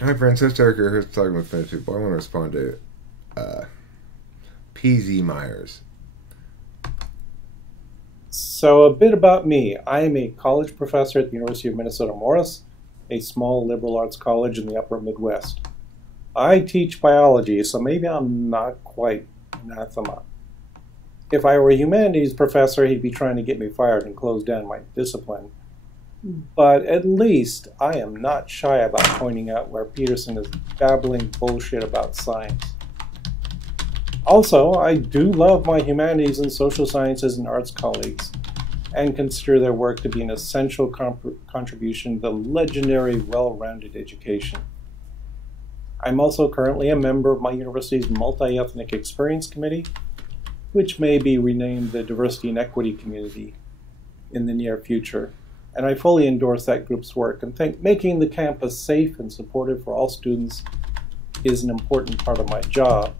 Hi, Francis Tucker. Here's talking with Finnish people. I want to respond to PZ Myers. So a bit about me. I am a college professor at the University of Minnesota Morris, a small liberal arts college in the upper Midwest. I teach biology, so maybe I'm not quite anathema. If I were a humanities professor, he'd be trying to get me fired and close down my discipline. But at least I am not shy about pointing out where Peterson is babbling bullshit about science. Also, I do love my humanities and social sciences and arts colleagues and consider their work to be an essential contribution to the legendary well-rounded education. I'm also currently a member of my university's Multi-Ethnic Experience Committee, which may be renamed the Diversity and Equity Community in the near future. And I fully endorse that group's work and think making the campus safe and supportive for all students is an important part of my job.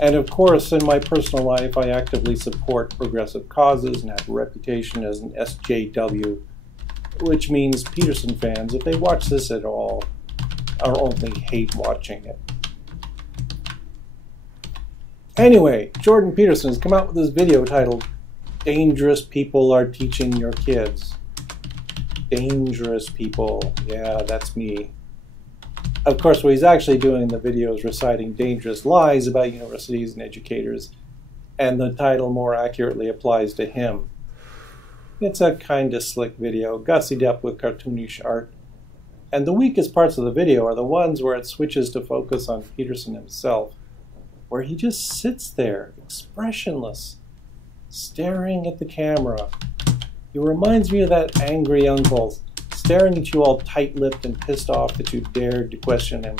And of course, in my personal life, I actively support progressive causes and have a reputation as an SJW, which means Peterson fans, if they watch this at all, are only hate watching it. Anyway, Jordan Peterson has come out with this video titled, "Dangerous People Are Teaching Your Kids." Dangerous people, yeah, that's me. Of course, what he's actually doing in the video is reciting dangerous lies about universities and educators, and the title more accurately applies to him. It's a kind of slick video, gussied up with cartoonish art, and the weakest parts of the video are the ones where it switches to focus on Peterson himself, where he just sits there, expressionless, staring at the camera. He reminds me of that angry uncle, staring at you all tight-lipped and pissed off that you dared to question him,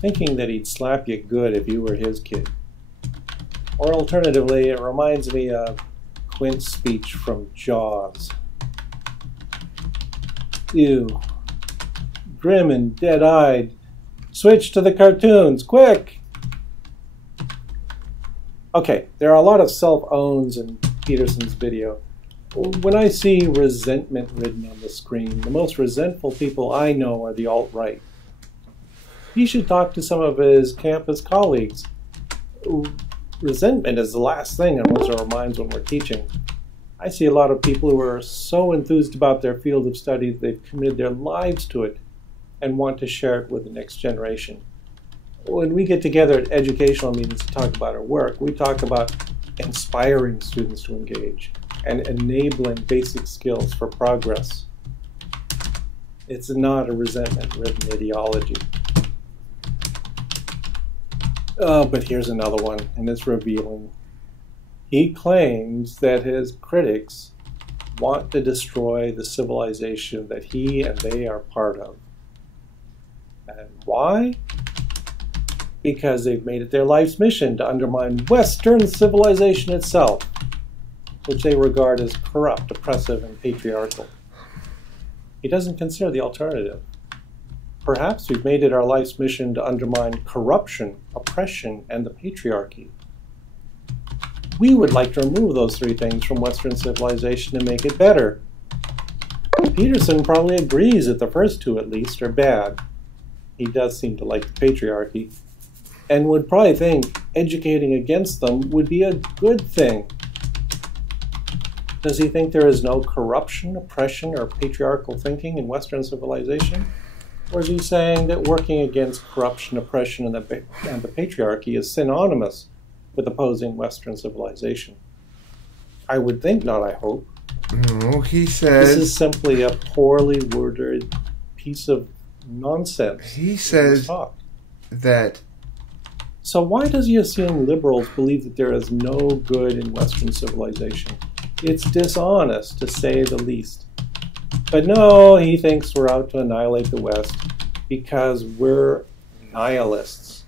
thinking that he'd slap you good if you were his kid. Or alternatively, it reminds me of Quint's speech from Jaws. Ew. Grim and dead-eyed. Switch to the cartoons, quick! Okay, there are a lot of self-owns in Peterson's video. When I see resentment written on the screen, the most resentful people I know are the alt-right. He should talk to some of his campus colleagues. Resentment is the last thing on most of our minds when we're teaching. I see a lot of people who are so enthused about their field of study that they've committed their lives to it and want to share it with the next generation. When we get together at educational meetings to talk about our work, we talk about inspiring students to engage and enabling basic skills for progress. It's not a resentment-ridden ideology. Oh, but here's another one, and it's revealing. He claims that his critics want to destroy the civilization that he and they are part of. And why? Because they've made it their life's mission to undermine Western civilization itself, which they regard as corrupt, oppressive, and patriarchal. He doesn't consider the alternative. Perhaps we've made it our life's mission to undermine corruption, oppression, and the patriarchy. We would like to remove those three things from Western civilization and make it better. Peterson probably agrees that the first two, at least, are bad. He does seem to like the patriarchy, and would probably think educating against them would be a good thing. Does he think there is no corruption, oppression, or patriarchal thinking in Western civilization? Or is he saying that working against corruption, oppression, and the patriarchy is synonymous with opposing Western civilization? I would think not, I hope. No, he says... This is simply a poorly worded piece of nonsense. He says that... So why does he assume liberals believe that there is no good in Western civilization? It's dishonest, to say the least. But no, he thinks we're out to annihilate the West because we're nihilists.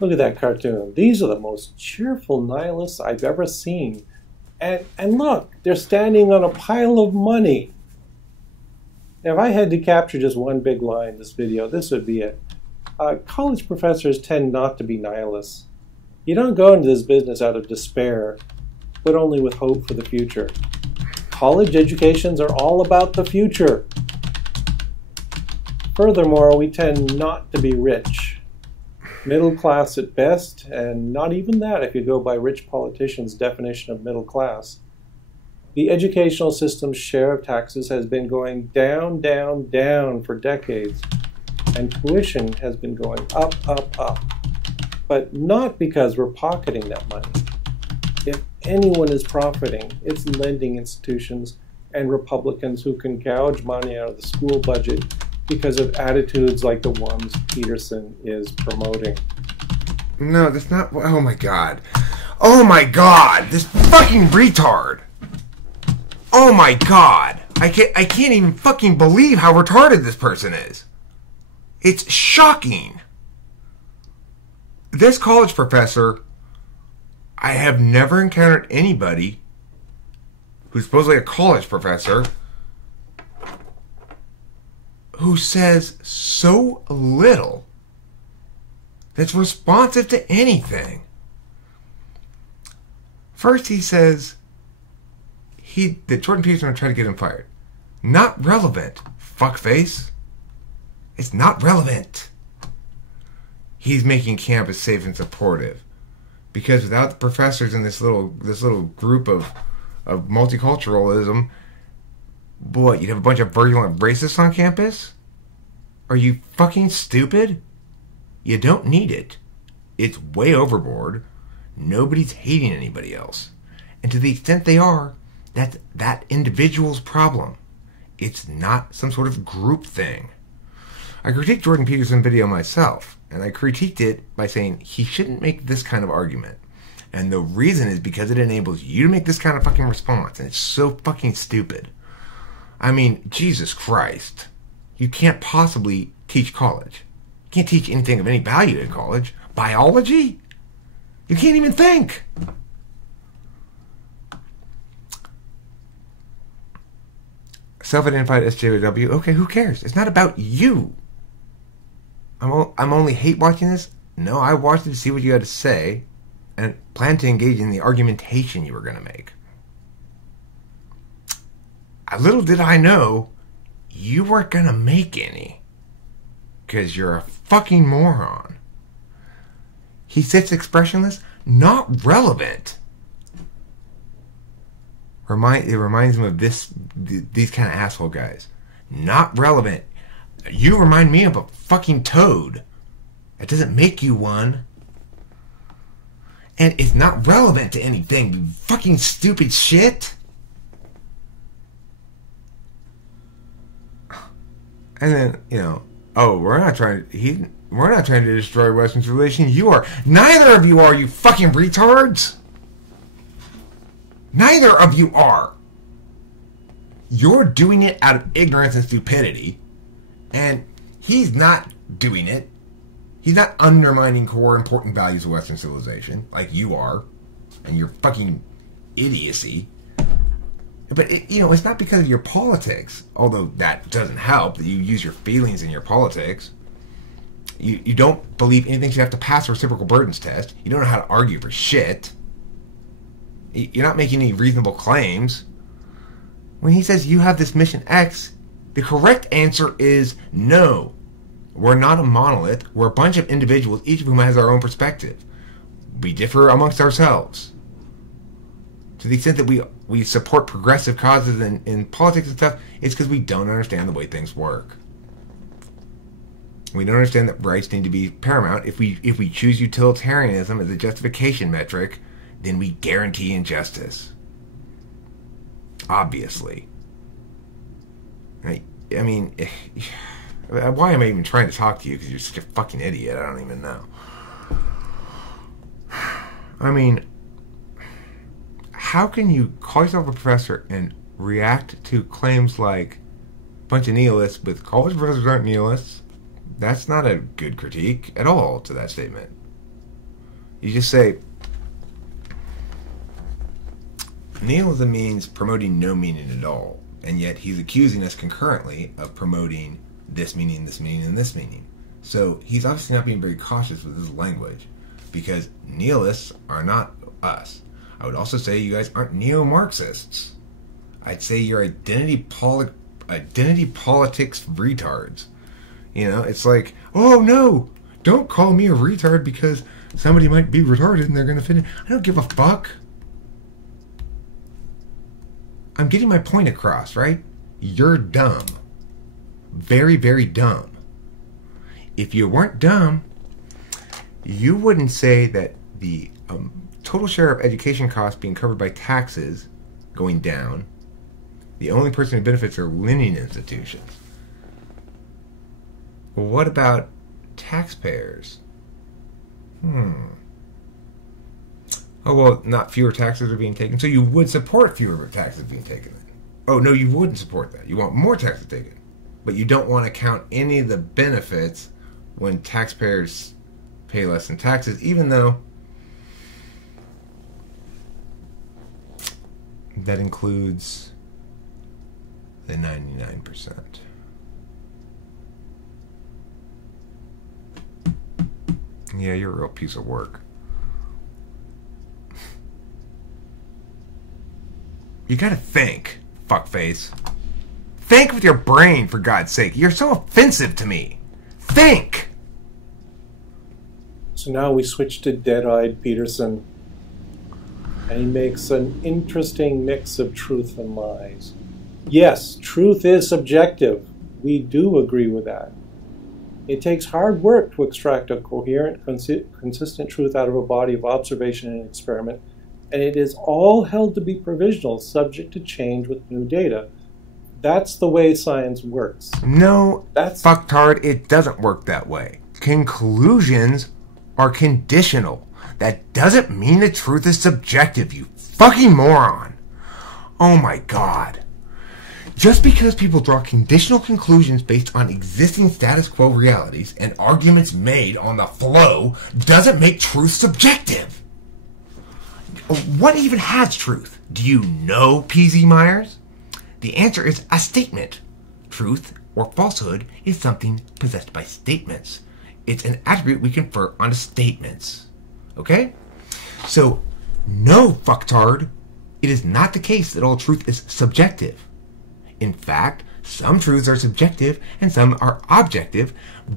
Look at that cartoon. These are the most cheerful nihilists I've ever seen. And look, they're standing on a pile of money. Now, if I had to capture just one big line in this video, this would be it. College professors tend not to be nihilists. You don't go into this business out of despair, but only with hope for the future. College educations are all about the future. Furthermore, we tend not to be rich. Middle class at best, and not even that if you go by rich politicians' definition of middle class. The educational system's share of taxes has been going down, down, down for decades, and tuition has been going up, up, up. But not because we're pocketing that money. If anyone is profiting, it's lending institutions and Republicans who can gouge money out of the school budget because of attitudes like the ones Peterson is promoting. No, that's not... Oh, my God. Oh, my God. This fucking retard. Oh, my God. I can't even fucking believe how retarded this person is. It's shocking. This college professor... I have never encountered anybody who's supposedly a college professor who says so little that's responsive to anything. First he says that Jordan Peterson would try to get him fired. Not relevant, fuckface. It's not relevant. He's making campus safe and supportive. Because without the professors in this little group of multiculturalism, what, you'd have a bunch of virulent racists on campus? Are you fucking stupid? You don't need it. It's way overboard. Nobody's hating anybody else. And to the extent they are, that's that individual's problem. It's not some sort of group thing. I critiqued Jordan Peterson's video myself, and I critiqued it by saying he shouldn't make this kind of argument. And the reason is because it enables you to make this kind of fucking response, and it's so fucking stupid. I mean, Jesus Christ. You can't possibly teach college. You can't teach anything of any value in college. Biology? You can't even think. Self-identified SJW. Okay, who cares? It's not about you. I'm only hate watching this. No, I watched it to see what you had to say and plan to engage in the argumentation you were going to make. Little did I know you weren't going to make any. Because you're a fucking moron. He sits expressionless, not relevant. It reminds him of these kind of asshole guys. Not relevant. You remind me of a fucking toad. That doesn't make you one. And it's not relevant to anything, you fucking stupid shit. And then, oh, we're not trying to destroy Western civilization. You are. Neither of you are, you fucking retards. Neither of you are. You're doing it out of ignorance and stupidity. And he's not doing it. He's not undermining core important values of Western civilization like you are. And your fucking idiocy. But, it's not because of your politics. Although that doesn't help, that you use your feelings in your politics. You don't believe anything should have to pass a reciprocal burdens test. You don't know how to argue for shit. You're not making any reasonable claims. When he says you have this mission X, the correct answer is no. We're not a monolith. We're a bunch of individuals, each of whom has our own perspective. We differ amongst ourselves. To the extent that we support progressive causes in politics and stuff, it's because we don't understand the way things work. We don't understand that rights need to be paramount. If we choose utilitarianism as a justification metric, then we guarantee injustice. Obviously. I mean, why am I even trying to talk to you? Because you're such a fucking idiot. I don't even know. I mean, how can you call yourself a professor and react to claims like a bunch of nihilists, but college professors aren't nihilists? That's not a good critique at all to that statement. You just say, nihilism means promoting no meaning at all, and yet he's accusing us concurrently of promoting this meaning, this meaning, and this meaning. So he's obviously not being very cautious with his language, because nihilists are not us. I would also say you guys aren't neo-Marxists. I'd say you're identity politics retards. You know, it's like, oh no, don't call me a retard because somebody might be retarded and they're going to fit in. I don't give a fuck. I'm getting my point across, right? You're dumb. Very, very dumb. If you weren't dumb, you wouldn't say that the total share of education costs being covered by taxes going down, the only person who benefits are lending institutions. Well, what about taxpayers? Oh, well, not fewer taxes are being taken, so you would support fewer taxes being taken. Oh, no, you wouldn't support that. You want more taxes taken. But you don't want to count any of the benefits when taxpayers pay less in taxes, even though that includes the 99%. Yeah, you're a real piece of work. You gotta think, fuckface. Think with your brain, for God's sake. You're so offensive to me. Think! So now we switch to dead-eyed Peterson. And he makes an interesting mix of truth and lies. Yes, truth is subjective. We do agree with that. It takes hard work to extract a coherent, consistent truth out of a body of observation and experiment, and it is all held to be provisional, subject to change with new data. That's the way science works. No, fucktard, it doesn't work that way. Conclusions are conditional. That doesn't mean the truth is subjective, you fucking moron. Oh my God. Just because people draw conditional conclusions based on existing status quo realities and arguments made on the flow doesn't make truth subjective. What even has truth? Do you know, P.Z. Myers? The answer is a statement. Truth or falsehood is something possessed by statements. It's an attribute we confer on statements. Okay? So, no, fucktard, it is not the case that all truth is subjective. In fact, some truths are subjective and some are objective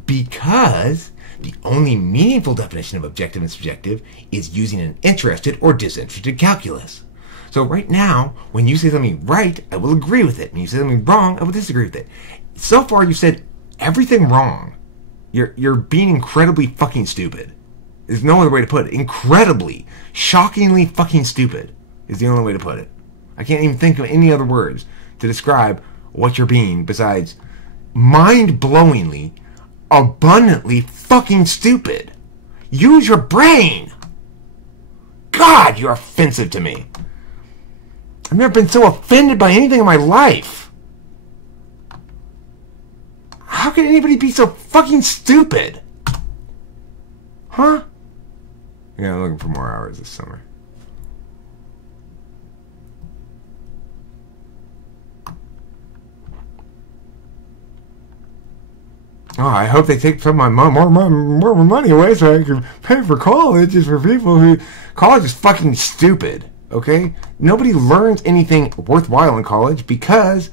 because the only meaningful definition of objective and subjective is using an interested or disinterested calculus. So right now, when you say something right, I will agree with it. When you say something wrong, I will disagree with it. So far, you said everything wrong. You're being incredibly fucking stupid. There's no other way to put it. Incredibly, shockingly fucking stupid is the only way to put it. I can't even think of any other words to describe what you're being besides mind-blowingly, abundantly fucking stupid. Use your brain! God, you're offensive to me. I've never been so offended by anything in my life. How can anybody be so fucking stupid? Huh? Yeah, I'm looking for more hours this summer. Oh, I hope they take some of my more money away so I can pay for college. Just for people who... College is fucking stupid, okay? Nobody learns anything worthwhile in college because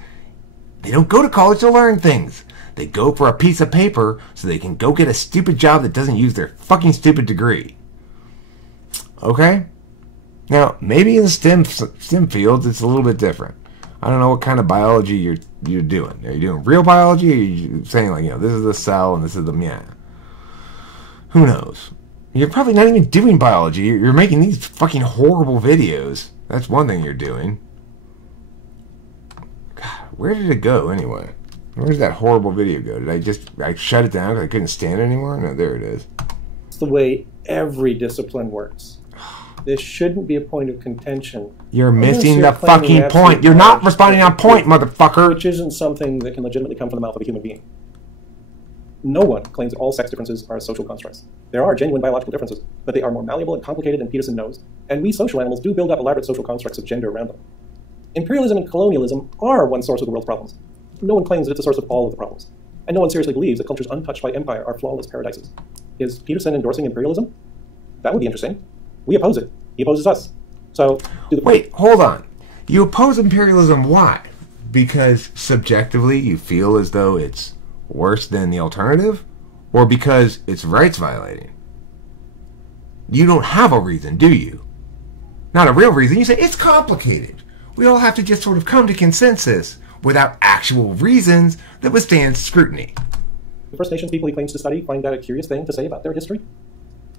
they don't go to college to learn things. They go for a piece of paper so they can go get a stupid job that doesn't use their fucking stupid degree. Okay? Now, maybe in STEM fields it's a little bit different. I don't know what kind of biology you're doing. Are you doing real biology, or are you saying, like, you know, this is the cell and this is the Who knows? You're probably not even doing biology. You're making these fucking horrible videos. That's one thing you're doing. God, where did it go anyway? Where did that horrible video go? Did I shut it down because I couldn't stand it anymore? No, there it is. It's the way every discipline works. This shouldn't be a point of contention. You're missing the fucking point. You're not responding on point, motherfucker. Which isn't something that can legitimately come from the mouth of a human being. No one claims that all sex differences are social constructs. There are genuine biological differences, but they are more malleable and complicated than Peterson knows, and we social animals do build up elaborate social constructs of gender around them. Imperialism and colonialism are one source of the world's problems. No one claims that it's a source of all of the problems. And no one seriously believes that cultures untouched by empire are flawless paradises. Is Peterson endorsing imperialism? That would be interesting. We oppose it. He opposes us. So, wait, hold on. You oppose imperialism, why? Because subjectively you feel as though it's worse than the alternative, or because it's rights violating? You don't have a reason, do you? Not a real reason. You say, it's complicated. We all have to just sort of come to consensus without actual reasons that withstand scrutiny. The First Nations people he claims to study find that a curious thing to say about their history.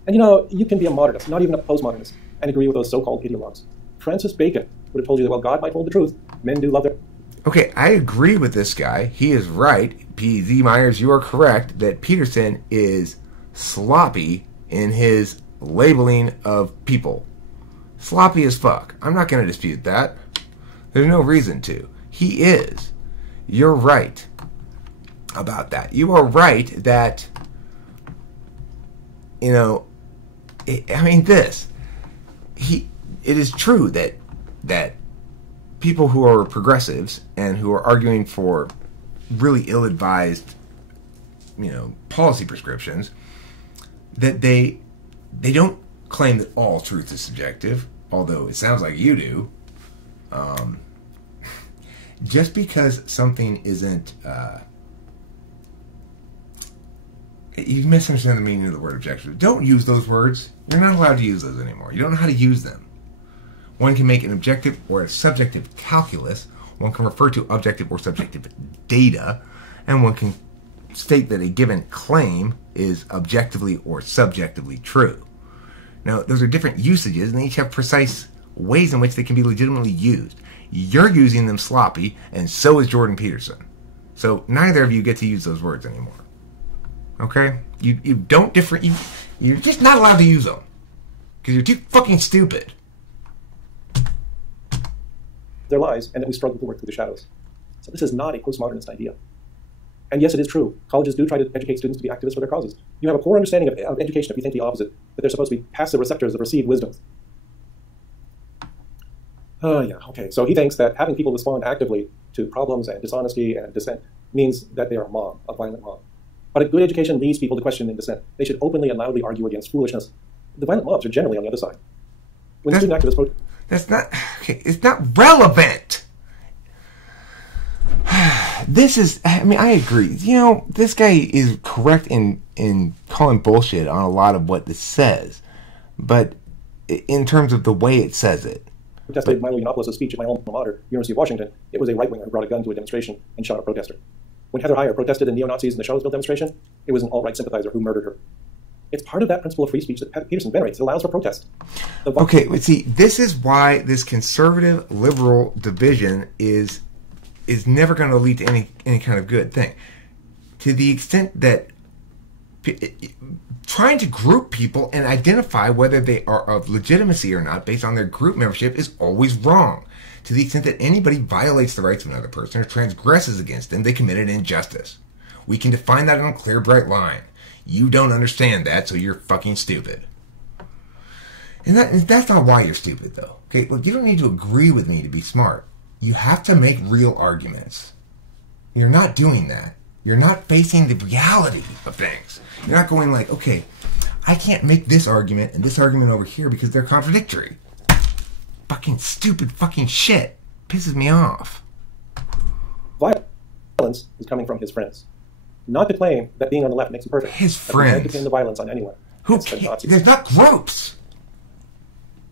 And you know, you can be a modernist, not even a postmodernist, and agree with those so-called ideologues. Francis Bacon would have told you that while God might hold the truth, men do love their... Okay, I agree with this guy. He is right. P.Z. Myers, you are correct that Peterson is sloppy in his labeling of people. Sloppy as fuck. I'm not going to dispute that. There's no reason to. He is. You're right about that. You are right that, you know, it is true that people who are progressives and who are arguing for really ill-advised, you know, policy prescriptions, that they don't claim that all truth is subjective, although it sounds like you do. Just because something isn't... you misunderstand the meaning of the word objective. Don't use those words. You're not allowed to use those anymore. You don't know how to use them. One can make an objective or a subjective calculus. One can refer to objective or subjective data. And one can state that a given claim is objectively or subjectively true. Now, those are different usages, and they each have precise ways in which they can be legitimately used. You're using them sloppy, and so is Jordan Peterson. So neither of you get to use those words anymore. Okay? You don't different... You're just not allowed to use them. Because you're too fucking stupid. their lives, and that we struggle to work through the shadows. So this is not a postmodernist idea. And yes, it is true. Colleges do try to educate students to be activists for their causes. You have a core understanding of education if you think the opposite, that they're supposed to be passive receptors of received wisdom. Oh, yeah, okay. So he thinks that having people respond actively to problems and dishonesty and dissent means that they are a mob, a violent mob. But a good education leads people to question and dissent. They should openly and loudly argue against foolishness. The violent mobs are generally on the other side. When student activists that's not... Okay, it's not relevant. This is... I mean, I agree. You know, this guy is correct in calling bullshit on a lot of what this says. But in terms of the way it says it. protested Milo Yiannopoulos' speech at my alma mater, University of Washington, it was a right-winger who brought a gun to a demonstration and shot a protester. When Heather Heyer protested the neo-Nazis in the Charlottesville demonstration, it was an alt-right sympathizer who murdered her. It's part of that principle of free speech that Peterson venerates. It allows for protest. Okay, see, this is why this conservative-liberal division is never going to lead to any kind of good thing. To the extent that trying to group people and identify whether they are of legitimacy or not based on their group membership is always wrong. To the extent that anybody violates the rights of another person or transgresses against them, they commit an injustice. We can define that on a clear, bright line. You don't understand that, so you're fucking stupid. And that's not why you're stupid, though. Okay, look, you don't need to agree with me to be smart. You have to make real arguments. You're not doing that. You're not facing the reality of things. You're not going like, okay, I can't make this argument and this argument over here because they're contradictory. Fucking stupid fucking shit. Pisses me off. Violence is coming from his friends. Not to claim that being on the left makes him perfect. His friends. To pin the violence on anyone. Who cares? There's not groups.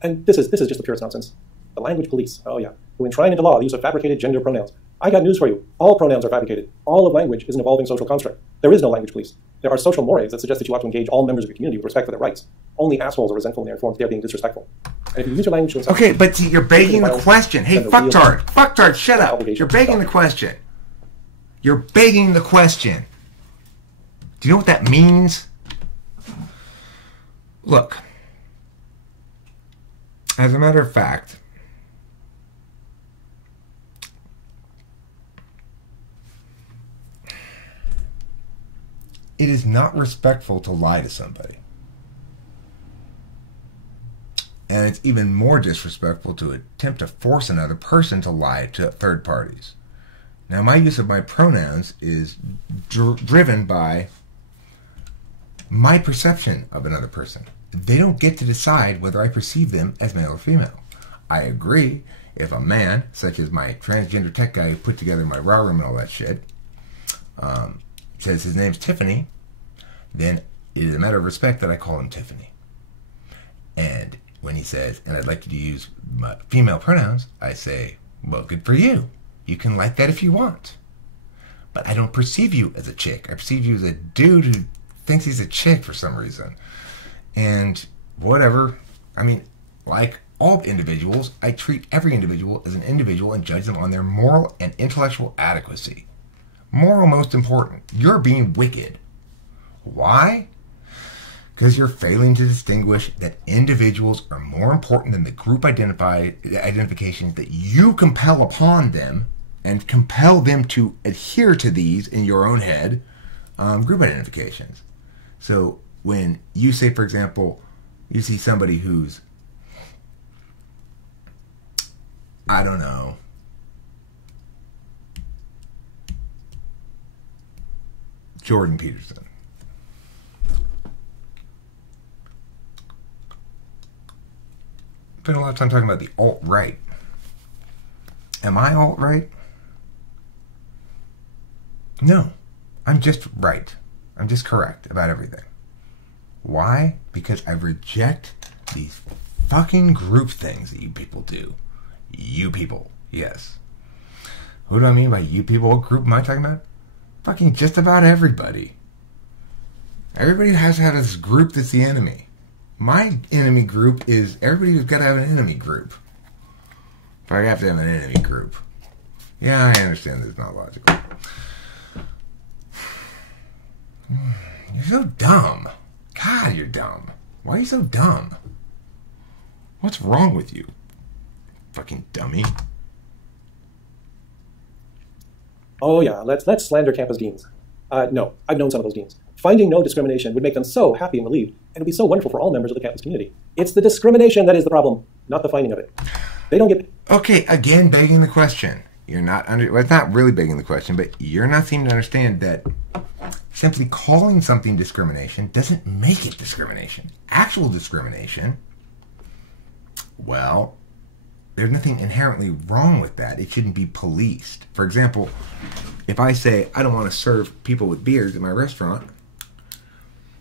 And this is just the purest nonsense. The language police, oh yeah, who enshrine into law the use of fabricated gender pronouns. I got news for you. All pronouns are fabricated. All of language is an evolving social construct. There is no language police. There are social mores that suggest that you ought to engage all members of your community with respect for their rights. Only assholes are resentful in their informed they're being disrespectful. And if you use your language to insult... Okay, but see, you're begging the question. Hey, fucktard. Fucktard, shut up. You're begging the question. You're begging the question. Do you know what that means? Look. As a matter of fact... it is not respectful to lie to somebody. And it's even more disrespectful to attempt to force another person to lie to third parties. Now, my use of my pronouns is driven by my perception of another person. They don't get to decide whether I perceive them as male or female. I agree if a man, such as my transgender tech guy who put together my raw room and all that shit, says his name's Tiffany, then it is a matter of respect that I call him Tiffany. And when he says, and I'd like you to use female pronouns, I say, well, good for you. You can like that if you want. But I don't perceive you as a chick. I perceive you as a dude who thinks he's a chick for some reason. And whatever. I mean, like all individuals, I treat every individual as an individual and judge them on their moral and intellectual adequacy. Moral most important. You're being wicked. Why? Because you're failing to distinguish that individuals are more important than the group identifications that you compel upon them and compel them to adhere to these in your own head, group identifications. So when you say, for example, you see somebody who's, I don't know, Jordan Peterson. Spent a lot of time talking about the alt-right. Am I alt-right? No. I'm just right. I'm just correct about everything. Why? Because I reject these fucking group things that you people do. You people. Yes. Who do I mean by you people? What group am I talking about? Fucking just about everybody. Everybody has to have this group that's the enemy. My enemy group is everybody's got to have an enemy group. But I have to have an enemy group. Yeah, I understand that's not logical. You're so dumb. God, you're dumb. Why are you so dumb? What's wrong with you? Fucking dummy. Oh yeah, let's slander campus deans. No, I've known some of those deans. Finding no discrimination would make them so happy and relieved, and it would be so wonderful for all members of the campus community. It's the discrimination that is the problem, not the finding of it. They don't get... Okay, again, begging the question. You're not well, it's not really begging the question, but you're not seeming to understand that simply calling something discrimination doesn't make it discrimination. Actual discrimination, well, there's nothing inherently wrong with that. It shouldn't be policed. For example, if I say I don't want to serve people with beards in my restaurant,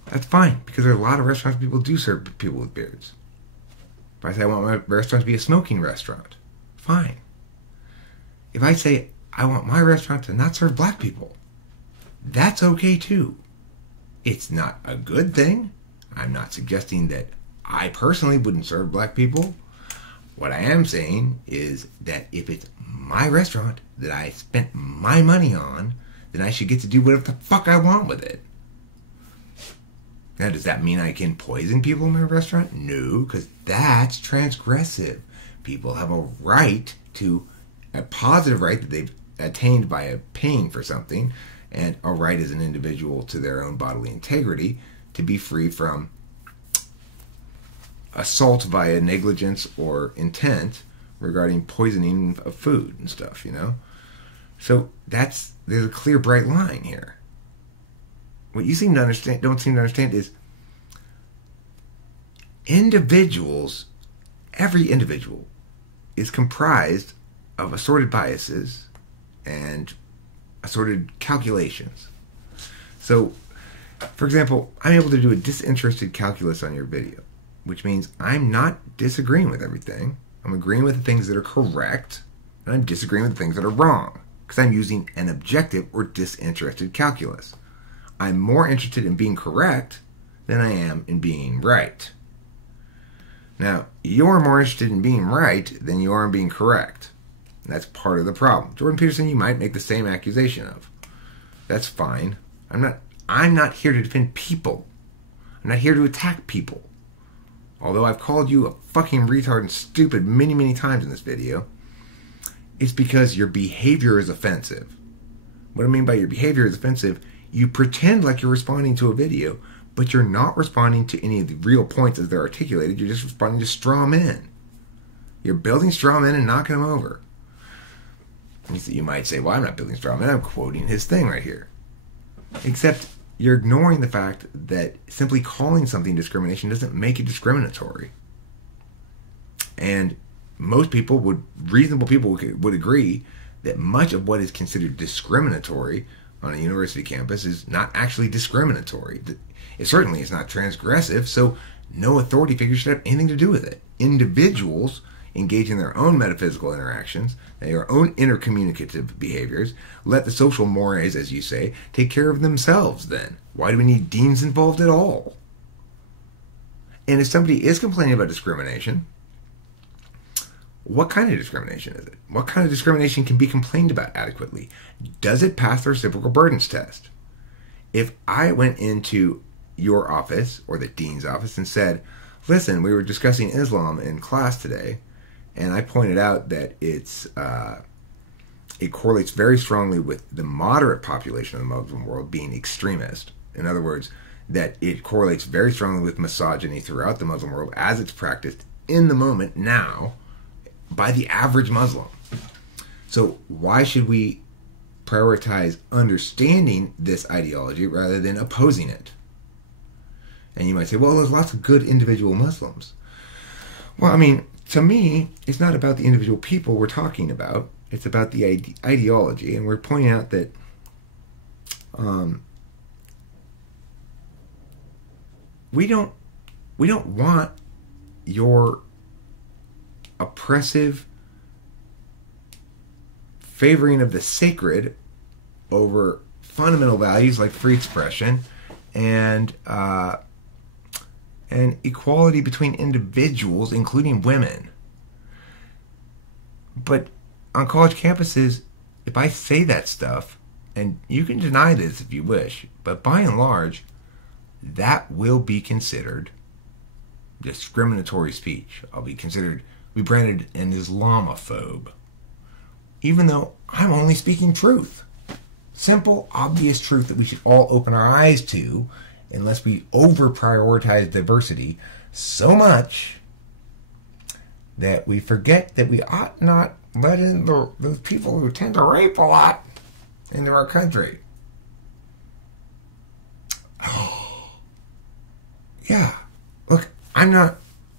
that's fine, because there are a lot of restaurants people do serve people with beards. If I say I want my restaurant to be a smoking restaurant, fine. If I say I want my restaurant to not serve black people, that's okay too. It's not a good thing. I'm not suggesting that I personally wouldn't serve black people. What I am saying is that if it's my restaurant that I spent my money on, then I should get to do whatever the fuck I want with it. Now, does that mean I can poison people in my restaurant? No, because that's transgressive. People have a right to, a positive right that they've attained by paying for something, and a right as an individual to their own bodily integrity to be free from assault via negligence or intent regarding poisoning of food and stuff, you know? So there's a clear, bright line here. What you don't seem to understand is individuals, every individual is comprised of assorted biases and assorted calculations. So, for example, I'm able to do a disinterested calculus on your video, which means I'm not disagreeing with everything. I'm agreeing with the things that are correct, and I'm disagreeing with the things that are wrong, because I'm using an objective or disinterested calculus. I'm more interested in being correct than I am in being right. Now, you're more interested in being right than you are in being correct. That's part of the problem. Jordan Peterson, you might make the same accusation of. That's fine. I'm not here to defend people. I'm not here to attack people. Although I've called you a fucking retard and stupid many, many times in this video, it's because your behavior is offensive. What I mean by your behavior is offensive, you pretend like you're responding to a video, but you're not responding to any of the real points as they're articulated. You're just responding to straw men. You're building straw men and knocking them over. You might say, well, I'm not building straw men. I'm quoting his thing right here. Except you're ignoring the fact that simply calling something discrimination doesn't make it discriminatory. And most people reasonable people would agree that much of what is considered discriminatory on a university campus is not actually discriminatory. It certainly is not transgressive, so no authority figure should have anything to do with it. Individuals engage in their own metaphysical interactions, their own intercommunicative behaviors. Let the social mores, as you say, take care of themselves then. Why do we need deans involved at all? And if somebody is complaining about discrimination, what kind of discrimination is it? What kind of discrimination can be complained about adequately? Does it pass the reciprocal burdens test? If I went into your office or the dean's office and said, listen, we were discussing Islam in class today, and I pointed out that it correlates very strongly with the moderate population of the Muslim world being extremist. In other words, that it correlates very strongly with misogyny throughout the Muslim world as it's practiced in the moment now by the average Muslim. So why should we prioritize understanding this ideology rather than opposing it? And you might say, well, there's lots of good individual Muslims. Well, I mean, to me, it's not about the individual people we're talking about. It's about the ideology. And we're pointing out that we don't want your oppressive favoring of the sacred over fundamental values like free expression and equality between individuals, including women. But on college campuses, if I say that stuff, and you can deny this if you wish, but by and large, that will be considered discriminatory speech. I'll be branded an Islamophobe, even though I'm only speaking truth. Simple, obvious truth that we should all open our eyes to, unless we over-prioritize diversity so much that we forget that we ought not let in those people who tend to rape a lot into our country. Yeah. Look, I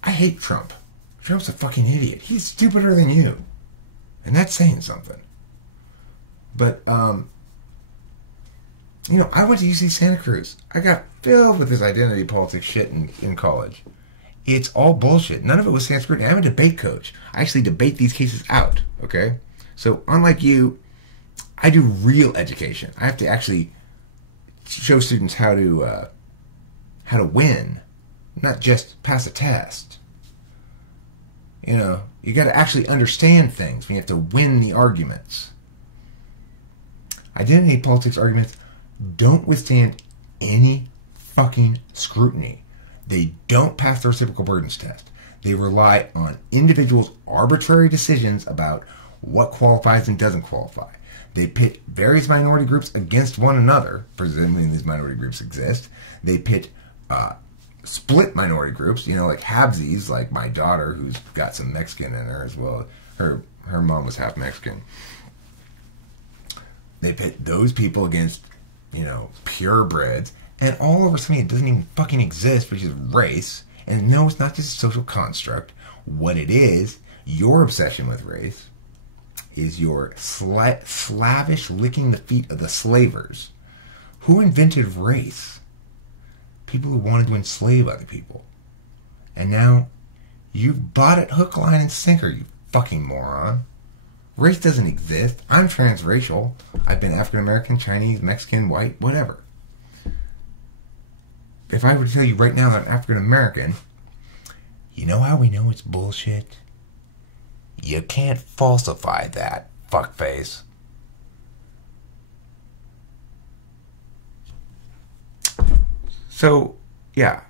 hate Trump. Trump's a fucking idiot. He's stupider than you. And that's saying something. But, I went to UC Santa Cruz. I got filled with this identity politics shit in college. It's all bullshit. None of it was Sanskrit. I'm a debate coach. I actually debate these cases out, okay? So, unlike you, I do real education. I have to actually show students how to win, not just pass a test. You got to actually understand things when you have to win the arguments. Identity politics arguments don't withstand any fucking scrutiny. They don't pass the reciprocal burdens test. They rely on individuals' arbitrary decisions about what qualifies and doesn't qualify. They pit various minority groups against one another, presuming these minority groups exist. They pit split minority groups, like halvesies, like my daughter, who's got some Mexican in her as well. Her mom was half Mexican. They pit those people against, purebreds, and all over something that doesn't even fucking exist, which is race. And no, it's not just a social construct. What it is, your obsession with race, is your slavish licking the feet of the slavers. Who invented race? People who wanted to enslave other people. And now, you've bought it hook, line, and sinker, you fucking moron. Race doesn't exist. I'm transracial. I've been African American, Chinese, Mexican, white, whatever. If I were to tell you right now that I'm African American, you know how we know it's bullshit? You can't falsify that, fuckface. So, yeah.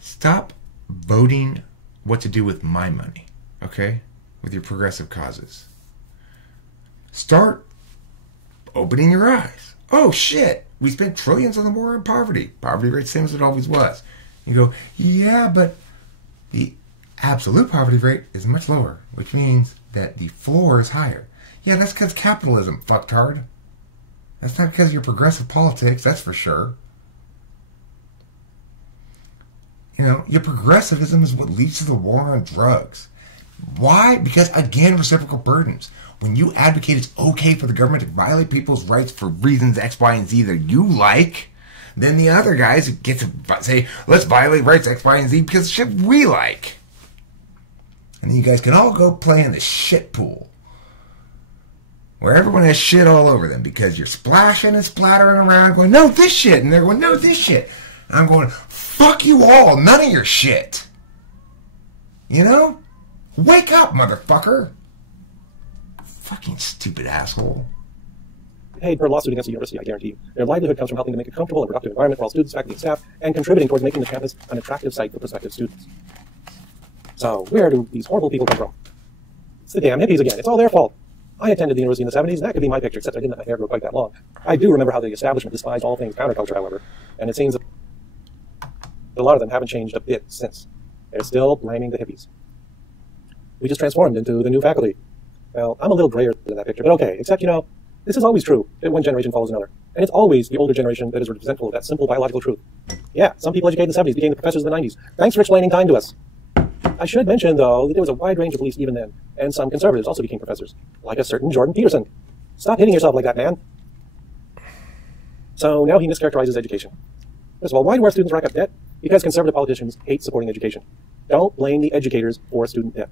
Stop voting what to do with my money, okay? With your progressive causes. Start opening your eyes. Oh, shit. We spent trillions on the war on poverty. Poverty rate same as it always was. You go, yeah, but the absolute poverty rate is much lower, which means that the floor is higher. Yeah, that's because capitalism, fucktard. That's not because of your progressive politics, that's for sure. Your progressivism is what leads to the war on drugs. Why? Because, again, reciprocal burdens. When you advocate it's okay for the government to violate people's rights for reasons X, Y, and Z that you like, then the other guys get to say, let's violate rights X, Y, and Z because shit we like. And then you guys can all go play in the shit pool, where everyone has shit all over them because you're splashing and splattering around going, no, this shit. And they're going, no, this shit. And I'm going, fuck you all. None of your shit. You know? Wake up, motherfucker. Fucking stupid asshole. Paid per lawsuit against the university, I guarantee you. Their livelihood comes from helping to make a comfortable and productive environment for all students, faculty, and staff, and contributing towards making the campus an attractive site for prospective students. So, where do these horrible people come from? It's the damn hippies again. It's all their fault. I attended the university in the 70s, and that could be my picture, except I didn't let my hair grow quite that long. I do remember how the establishment despised all things counterculture, however, and it seems that a lot of them haven't changed a bit since. They're still blaming the hippies. We just transformed into the new faculty. Well, I'm a little grayer than that picture, but okay, except, you know, this is always true, that one generation follows another. And it's always the older generation that is resentful of that simple biological truth. Yeah, some people educated in the 70s became the professors of the 90s. Thanks for explaining time to us. I should mention, though, that there was a wide range of beliefs even then, and some conservatives also became professors, like a certain Jordan Peterson. Stop hitting yourself like that, man. So now he mischaracterizes education. First of all, why do our students rack up debt? Because conservative politicians hate supporting education. Don't blame the educators for student debt.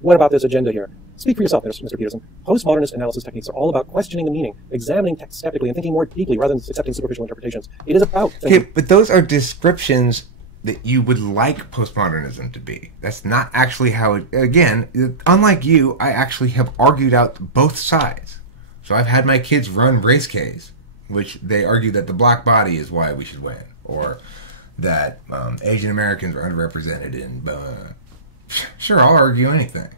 What about this agenda here? Speak for yourself, Mr. Peterson. Postmodernist analysis techniques are all about questioning the meaning, examining text skeptically, and thinking more deeply rather than accepting superficial interpretations. It is about thinking. Okay, but those are descriptions that you would like postmodernism to be. That's not actually how it... Again, unlike you, I actually have argued out both sides. So I've had my kids run race Ks, which they argue that the black body is why we should win, or that Asian Americans are underrepresented in... Sure, I'll argue anything.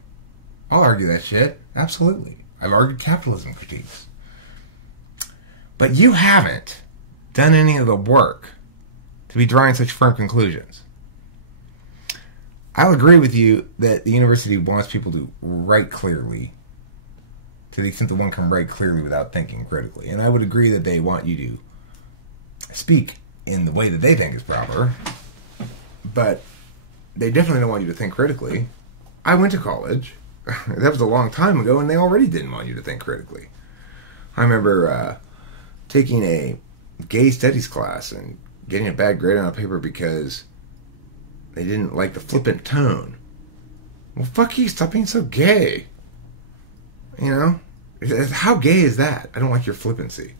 I'll argue that shit. Absolutely. I've argued capitalism critiques. But you haven't done any of the work to be drawing such firm conclusions. I'll agree with you that the university wants people to write clearly, to the extent that one can write clearly without thinking critically. And I would agree that they want you to speak in the way that they think is proper, but they definitely don't want you to think critically. I went to college. That was a long time ago, and they already didn't want you to think critically. I remember taking a gay studies class and getting a bad grade on a paper because they didn't like the flippant tone. Well, fuck you, stop being so gay. You know? How gay is that? I don't like your flippancy.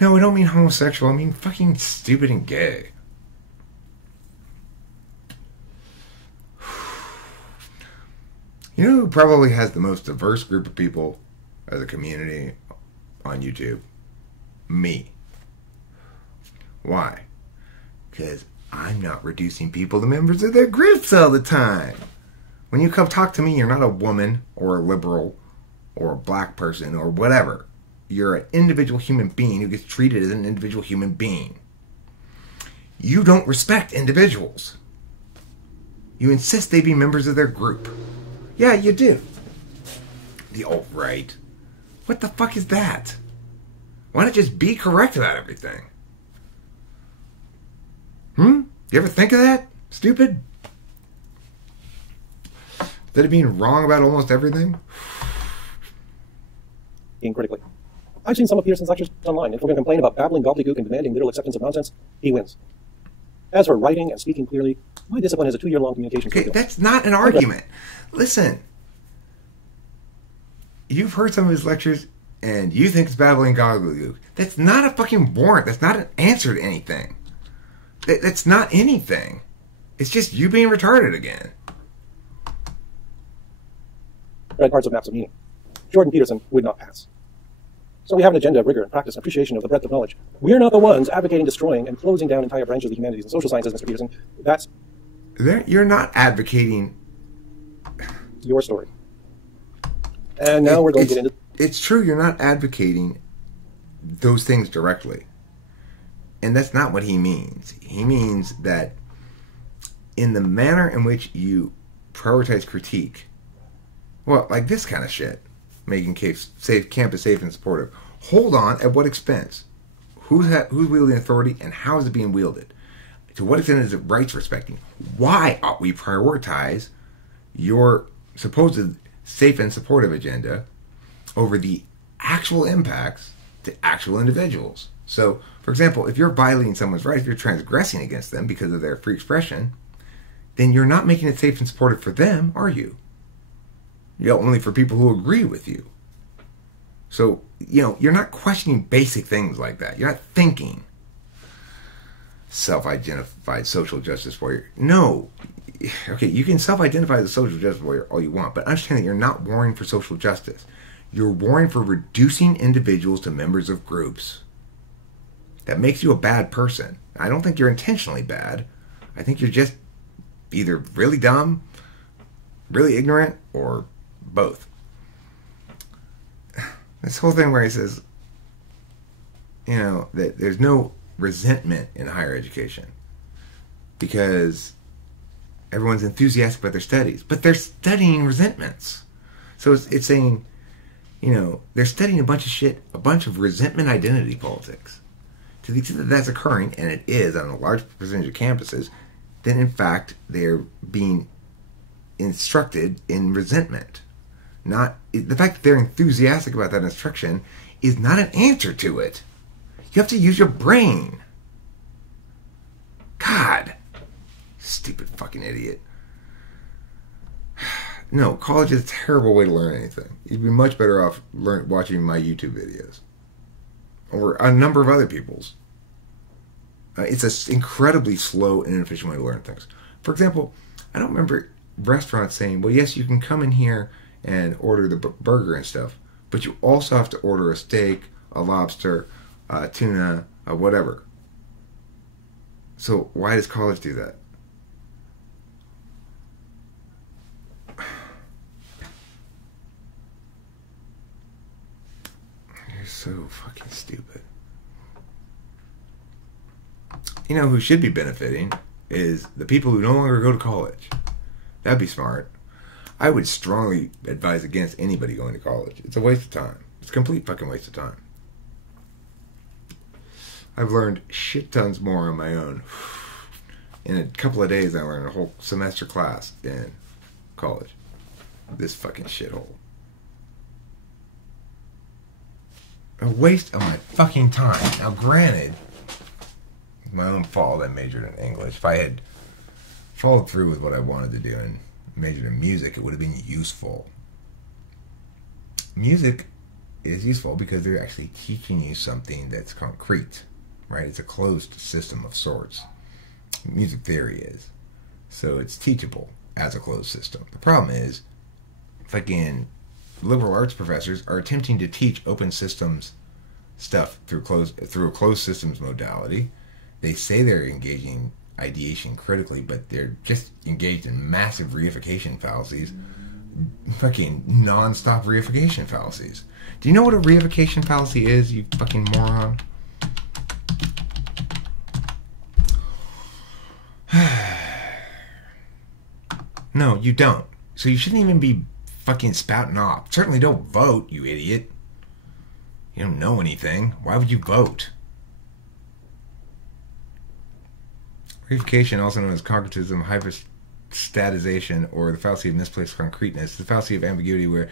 No, I don't mean homosexual. I mean fucking stupid and gay. You know who probably has the most diverse group of people as a community on YouTube? Me. Why? Because I'm not reducing people to members of their groups all the time. When you come talk to me, you're not a woman or a liberal or a black person or whatever. You're an individual human being who gets treated as an individual human being. You don't respect individuals. You insist they be members of their group. Yeah, you do. The alt-right. What the fuck is that? Why not just be correct about everything? You ever think of that? Stupid? Instead of being wrong about almost everything? Being critically. I've seen some of Peterson's lectures online. If we're going to complain about babbling gobbledygook and demanding literal acceptance of nonsense, he wins. As for writing and speaking clearly, my discipline is a 2-year-long communication Okay, skill. that's not an argument. Listen. You've heard some of his lectures, and you think it's babbling gobbledygook. That's not a fucking warrant. That's not an answer to anything. That's not anything. It's just you being retarded again. Read parts of Maps of Meaning. Jordan Peterson would not pass. So we have an agenda of rigor and practice and appreciation of the breadth of knowledge. We're not the ones advocating destroying and closing down entire branches of the humanities and social sciences, Mr. Peterson. That's... You're not advocating... your story. And now we're going to get into... It's true, you're not advocating those things directly. And that's not what he means. He means that in the manner in which you prioritize critique, well, like this kind of shit, making campus safe and supportive. Hold on, at what expense? Who's wielding authority and how is it being wielded? To what extent is it rights respecting? Why ought we prioritize your supposed safe and supportive agenda over the actual impacts to actual individuals. So, for example, if you're violating someone's rights, if you're transgressing against them because of their free expression, then you're not making it safe and supportive for them, are you? Only for people who agree with you. So, you're not questioning basic things like that. You're not thinking self-identified social justice warrior. No. Okay, you can self-identify as a social justice warrior all you want, but understand that you're not warring for social justice. You're warring for reducing individuals to members of groups. That makes you a bad person. I don't think you're intentionally bad. I think you're just either really dumb, really ignorant, or both. This whole thing where he says, that there's no resentment in higher education because everyone's enthusiastic about their studies, but they're studying resentments. So it's saying, they're studying a bunch of shit, a bunch of resentment identity politics. To the extent that that's occurring, and it is on a large percentage of campuses, then in fact they're being instructed in resentment. Not the fact that they're enthusiastic about that instruction is not an answer to it. You have to use your brain. God, stupid fucking idiot. No, college is a terrible way to learn anything. You'd be much better off watching my YouTube videos or a number of other people's. It's an incredibly slow and inefficient way to learn things. For example, I don't remember restaurants saying, well, yes, you can come in here and order the burger and stuff, but you also have to order a steak, a lobster, tuna, whatever. So why does college do that? You're so fucking stupid. Who should be benefiting is the people who no longer go to college. That'd be smart. I would strongly advise against anybody going to college. It's a waste of time. It's a complete fucking waste of time. I've learned shit tons more on my own. In a couple of days, I learned a whole semester class in college. This fucking shithole. A waste of my fucking time. Now, granted, it's my own fault I majored in English. If I had followed through with what I wanted to do and majored in music, it would have been useful. Music is useful because they're actually teaching you something that's concrete, right? It's a closed system of sorts. Music theory is. So it's teachable as a closed system. The problem is, fucking liberal arts professors are attempting to teach open systems stuff through a closed systems modality. They say they're engaging ideation critically, but they're just engaged in massive reification fallacies. Fucking non-stop reification fallacies. Do you know what a reification fallacy is, you fucking moron? No, you don't. So you shouldn't even be fucking spouting off. Certainly don't vote, you idiot. You don't know anything. Why would you vote? Reification, also known as concretism, hyperstatization, or the fallacy of misplaced concreteness, is the fallacy of ambiguity where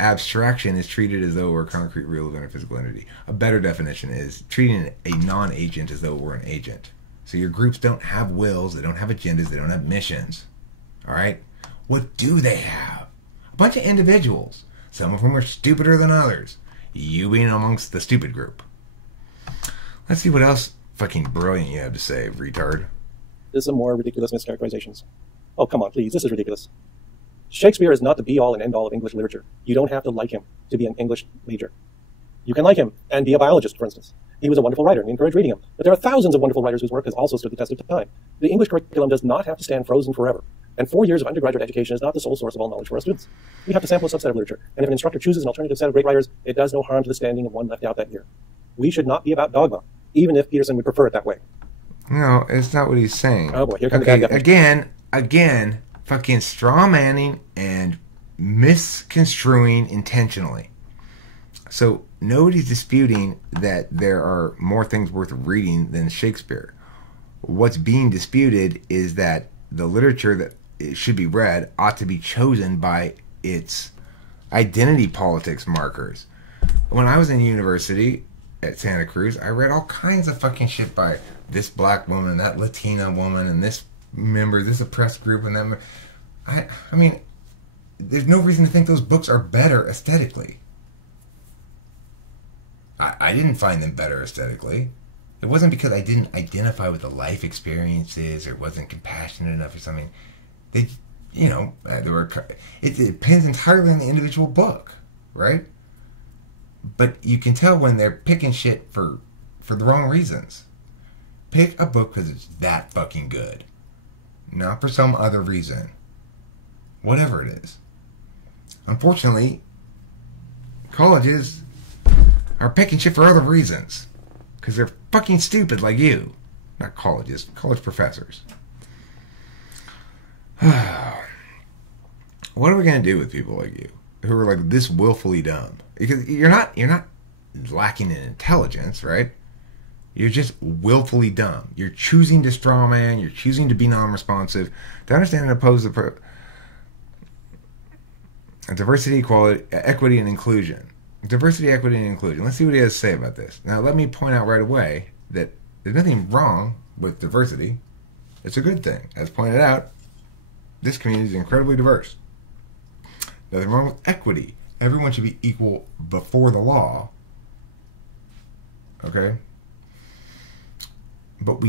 abstraction is treated as though it were a concrete, real event or physical entity. A better definition is treating a non-agent as though it were an agent. So your groups don't have wills, they don't have agendas, they don't have missions. Alright? What do they have? A bunch of individuals. Some of whom are stupider than others. You being amongst the stupid group. Let's see what else fucking brilliant you have to say, retard. This is some more ridiculous mischaracterizations. Oh, come on, please. This is ridiculous. Shakespeare is not the be-all and end-all of English literature. You don't have to like him to be an English major. You can like him and be a biologist, for instance. He was a wonderful writer and we encourage reading him. But there are thousands of wonderful writers whose work has also stood the test of time. The English curriculum does not have to stand frozen forever. And 4 years of undergraduate education is not the sole source of all knowledge for our students. We have to sample a subset of literature. And if an instructor chooses an alternative set of great writers, it does no harm to the standing of one left out that year. We should not be about dogma, even if Peterson would prefer it that way. No, it's not what he's saying. Oh boy, here comes the bad definition. Again, fucking straw manning and misconstruing intentionally. So nobody's disputing that there are more things worth reading than Shakespeare. What's being disputed is that the literature that it should be read ought to be chosen by its identity politics markers. When I was in university at Santa Cruz, I read all kinds of fucking shit by this black woman, that Latina woman, and this member, this oppressed group, and that. I mean, there's no reason to think those books are better aesthetically. I didn't find them better aesthetically. It wasn't because I didn't identify with the life experiences or wasn't compassionate enough or something. They, it depends entirely on the individual book, right? But you can tell when they're picking shit for the wrong reasons. Pick a book because it's that fucking good. Not for some other reason. Whatever it is. Unfortunately, colleges are picking shit for other reasons. Because they're fucking stupid like you. Not colleges, college professors. What are we going to do with people like you? Who are like this willfully dumb? Because you're not lacking in intelligence, right? You're just willfully dumb. You're choosing to straw man. You're choosing to be non-responsive. To understand and oppose the diversity, equality, equity, and inclusion. Diversity, equity, and inclusion. Let's see what he has to say about this. Now, let me point out right away that there's nothing wrong with diversity. It's a good thing. As pointed out, this community is incredibly diverse. Nothing wrong with equity. Everyone should be equal before the law. Okay? But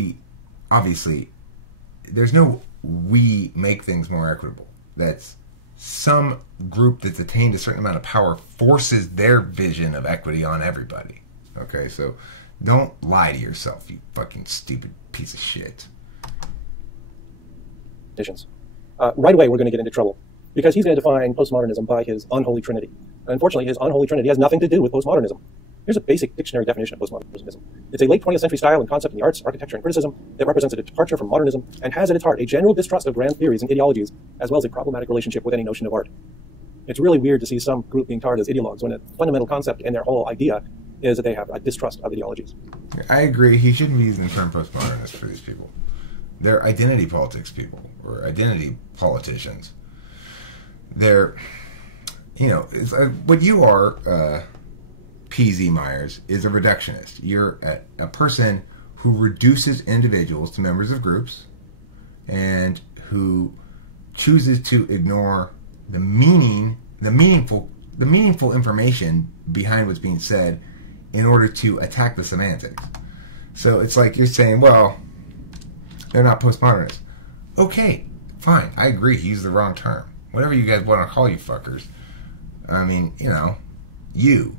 there's no we make things more equitable. That's some group that's attained a certain amount of power forces their vision of equity on everybody. Okay, so don't lie to yourself, you fucking stupid piece of shit. Right away, we're going to get into trouble because he's going to define postmodernism by his unholy trinity. Unfortunately, his unholy trinity has nothing to do with postmodernism. Here's a basic dictionary definition of postmodernism. It's a late 20th century style and concept in the arts, architecture, and criticism that represents a departure from modernism and has at its heart a general distrust of grand theories and ideologies, as well as a problematic relationship with any notion of art. It's really weird to see some group being tarred as ideologues when a fundamental concept in their whole idea is that they have a distrust of ideologies. I agree. He shouldn't be using the term postmodernist for these people. They're identity politics people, or identity politicians. They're, it's what you are, P.Z. Myers, is a reductionist. You're a person who reduces individuals to members of groups and who chooses to ignore the meaningful information behind what's being said in order to attack the semantics. So it's like you're saying, well, they're not postmodernists. Okay, fine. I agree. He used the wrong term. Whatever you guys want to call you fuckers. I mean, you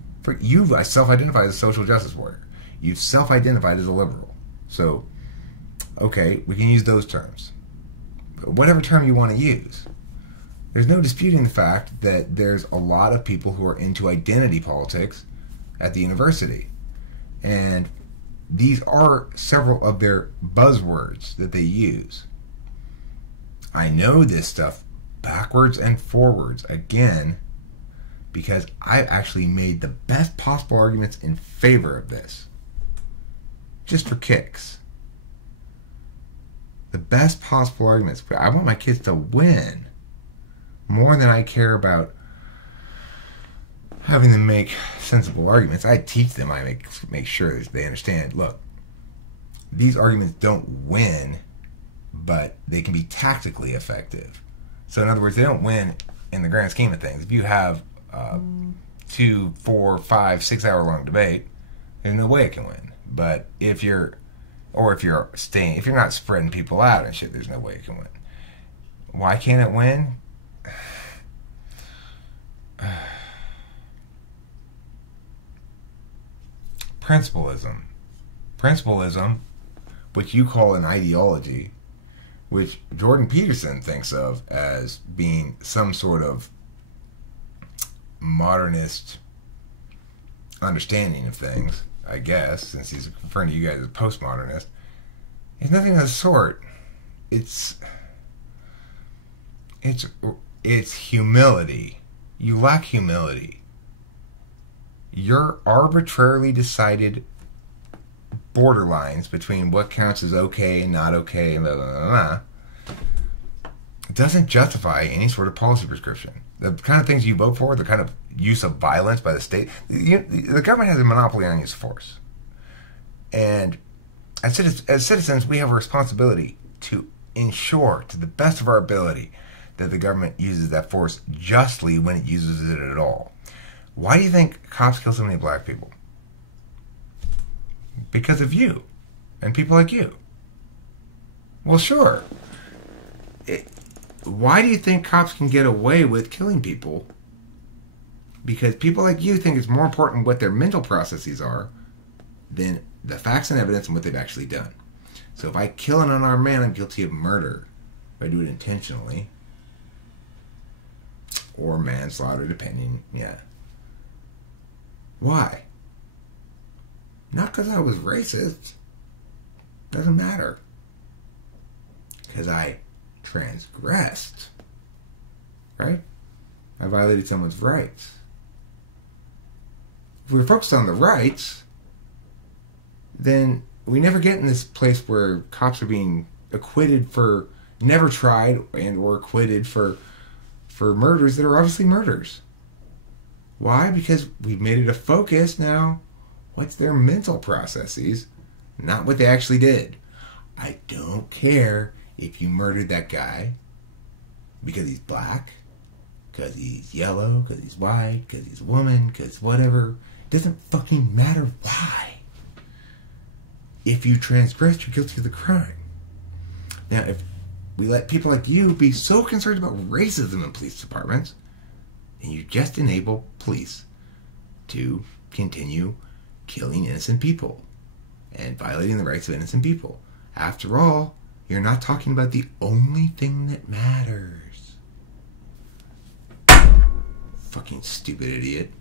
self-identified as a social justice warrior. You've self-identified as a liberal. So, okay, we can use those terms. But whatever term you want to use. There's no disputing the fact that there's a lot of people who are into identity politics at the university. And these are several of their buzzwords that they use. I know this stuff backwards and forwards, again, because I've actually made the best possible arguments in favor of this. Just for kicks. The best possible arguments. I want my kids to win more than I care about having them make sensible arguments. I teach them. I make sure that they understand, look, these arguments don't win, but they can be tactically effective. So in other words, they don't win in the grand scheme of things. If you have 2, 4, 5, 6 hour long debate, there's no way it can win. But if you're not spreading people out and shit, there's no way it can win. Why can't it win? Principalism, which you call an ideology, which Jordan Peterson thinks of as being some sort of modernist understanding of things, I guess, since he's referring to you guys as postmodernist. It's nothing of the sort. It's humility. You lack humility. Your arbitrarily decided borderlines between what counts as okay and not okay, and blah, blah, blah, blah, doesn't justify any sort of policy prescription. The kind of things you vote for, the kind of use of violence by the state, the government has a monopoly on use of force. And as citizens, we have a responsibility to ensure, to the best of our ability, that the government uses that force justly when it uses it at all. Why do you think cops kill so many black people? Because of you and people like you. Well, sure. Why do you think cops can get away with killing people? Because people like you think it's more important what their mental processes are than the facts and evidence and what they've actually done. So if I kill an unarmed man, I'm guilty of murder. If I do it intentionally. Or manslaughter, depending, yeah. Why? Not because I was racist. Doesn't matter. Because I transgressed. Right? I violated someone's rights. If we're focused on the rights, then we never get in this place where cops are being acquitted for never tried and or acquitted for murders that are obviously murders. Why? Because we've made it a focus now. What's their mental processes, not what they actually did. I don't care if you murdered that guy because he's black, because he's yellow, because he's white, because he's a woman, because whatever. It doesn't fucking matter why. If you transgressed, you're guilty of the crime. Now, if we let people like you be so concerned about racism in police departments, and you just enable police to continue killing innocent people and violating the rights of innocent people. After all, you're not talking about the only thing that matters. Fucking stupid idiot.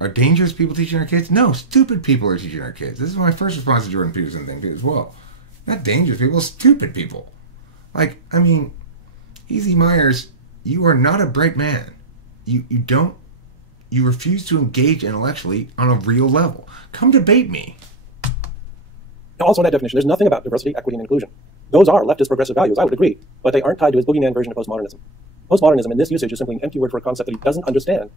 Are dangerous people teaching our kids? No, stupid people are teaching our kids. This is my first response to Jordan Peterson thing as well. Not dangerous people, stupid people. Like, I mean, Easy Myers, you are not a bright man. You refuse to engage intellectually on a real level. Come debate me. Also in that definition, there's nothing about diversity, equity, and inclusion. Those are leftist progressive values, I would agree, but they aren't tied to his boogeyman version of postmodernism. Postmodernism in this usage is simply an empty word for a concept that he doesn't understand.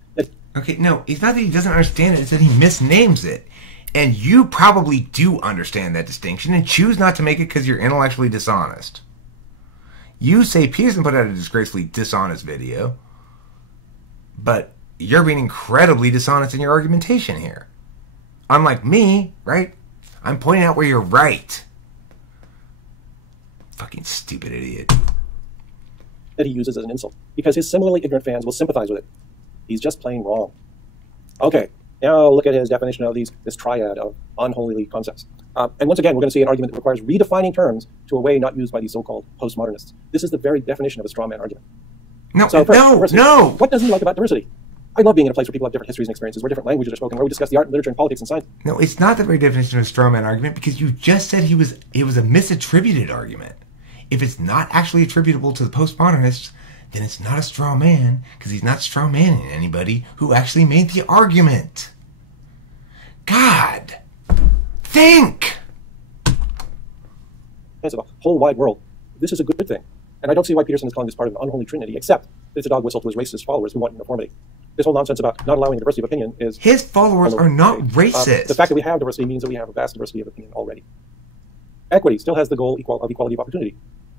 Okay, no, it's not that he doesn't understand it, it's that he misnames it. And you probably do understand that distinction and choose not to make it because you're intellectually dishonest. You say Peterson put out a disgracefully dishonest video, but you're being incredibly dishonest in your argumentation here. Unlike me, right? I'm pointing out where you're right. Fucking stupid idiot. That he uses as an insult, because his similarly ignorant fans will sympathize with it. He's just plain wrong. Okay, now look at his definition of this triad of unholy concepts. And once again, we're going to see an argument that requires redefining terms to a way not used by these so-called postmodernists. This is the very definition of a straw man argument. No, so first, no! What doesn't he like about diversity? I love being in a place where people have different histories and experiences, where different languages are spoken, where we discuss the art and literature and politics and science. No, it's not the very definition of a straw man argument, because you just said it was a misattributed argument. If it's not actually attributable to the postmodernists, then it's not a straw man, because he's not straw manning anybody who actually made the argument. God! Think! As of the whole wide world, this is a good thing. And I don't see why Peterson is calling this part of an unholy trinity, except that it's a dog whistle to his racist followers who want uniformity. This whole nonsense about not allowing diversity of opinion is... His followers are not racist. The fact that we have diversity means that we have a vast diversity of opinion already. Equity still has the goal of equality of opportunity.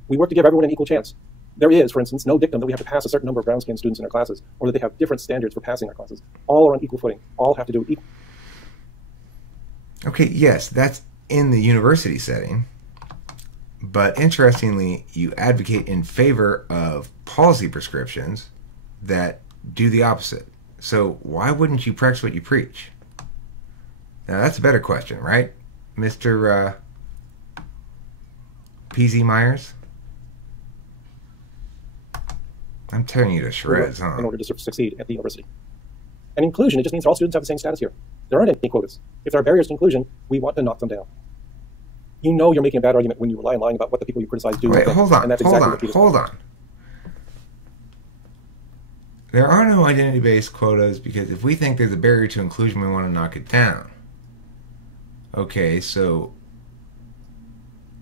We work to give everyone an equal chance. There is, for instance, no dictum that we have to pass a certain number of brown-skinned students in our classes, or that they have different standards for passing our classes. All are on equal footing. All have to do equal. Okay, yes, that's in the university setting. But interestingly, you advocate in favor of policy prescriptions that do the opposite. So why wouldn't you practice what you preach? Now that's a better question, right, Mr. PZ Myers? I'm tearing you to shreds, huh? In order to succeed at the university. And inclusion, it just means all students have the same status here. There aren't any quotas. If there are barriers to inclusion, we want to knock them down. You know you're making a bad argument when you rely on lying about what the people you criticize do. Wait, hold on. There are no identity-based quotas because if we think there's a barrier to inclusion, we want to knock it down. Okay, so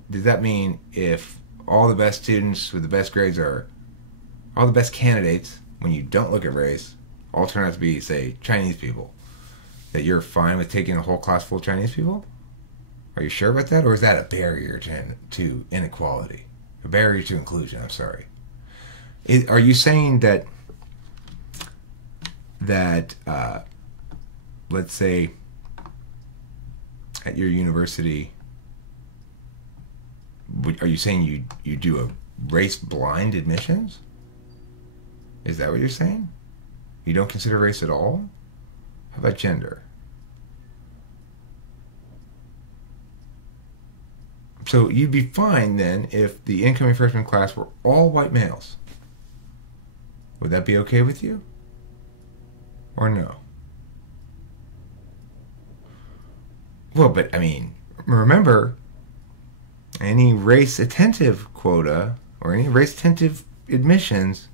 does that mean if all the best students with the best grades are, all the best candidates, when you don't look at race, all turn out to be, say, Chinese people, that you're fine with taking a whole class full of Chinese people? Are you sure about that? Or is that a barrier to inequality? A barrier to inclusion, I'm sorry. Are you saying that let's say at your university, are you saying you do a race blind admissions? Is that what you're saying? You don't consider race at all? How about gender? So you'd be fine then if the incoming freshman class were all white males. Would that be okay with you? Or no? Well, but I mean, remember, any race attentive quota or any race attentive admissions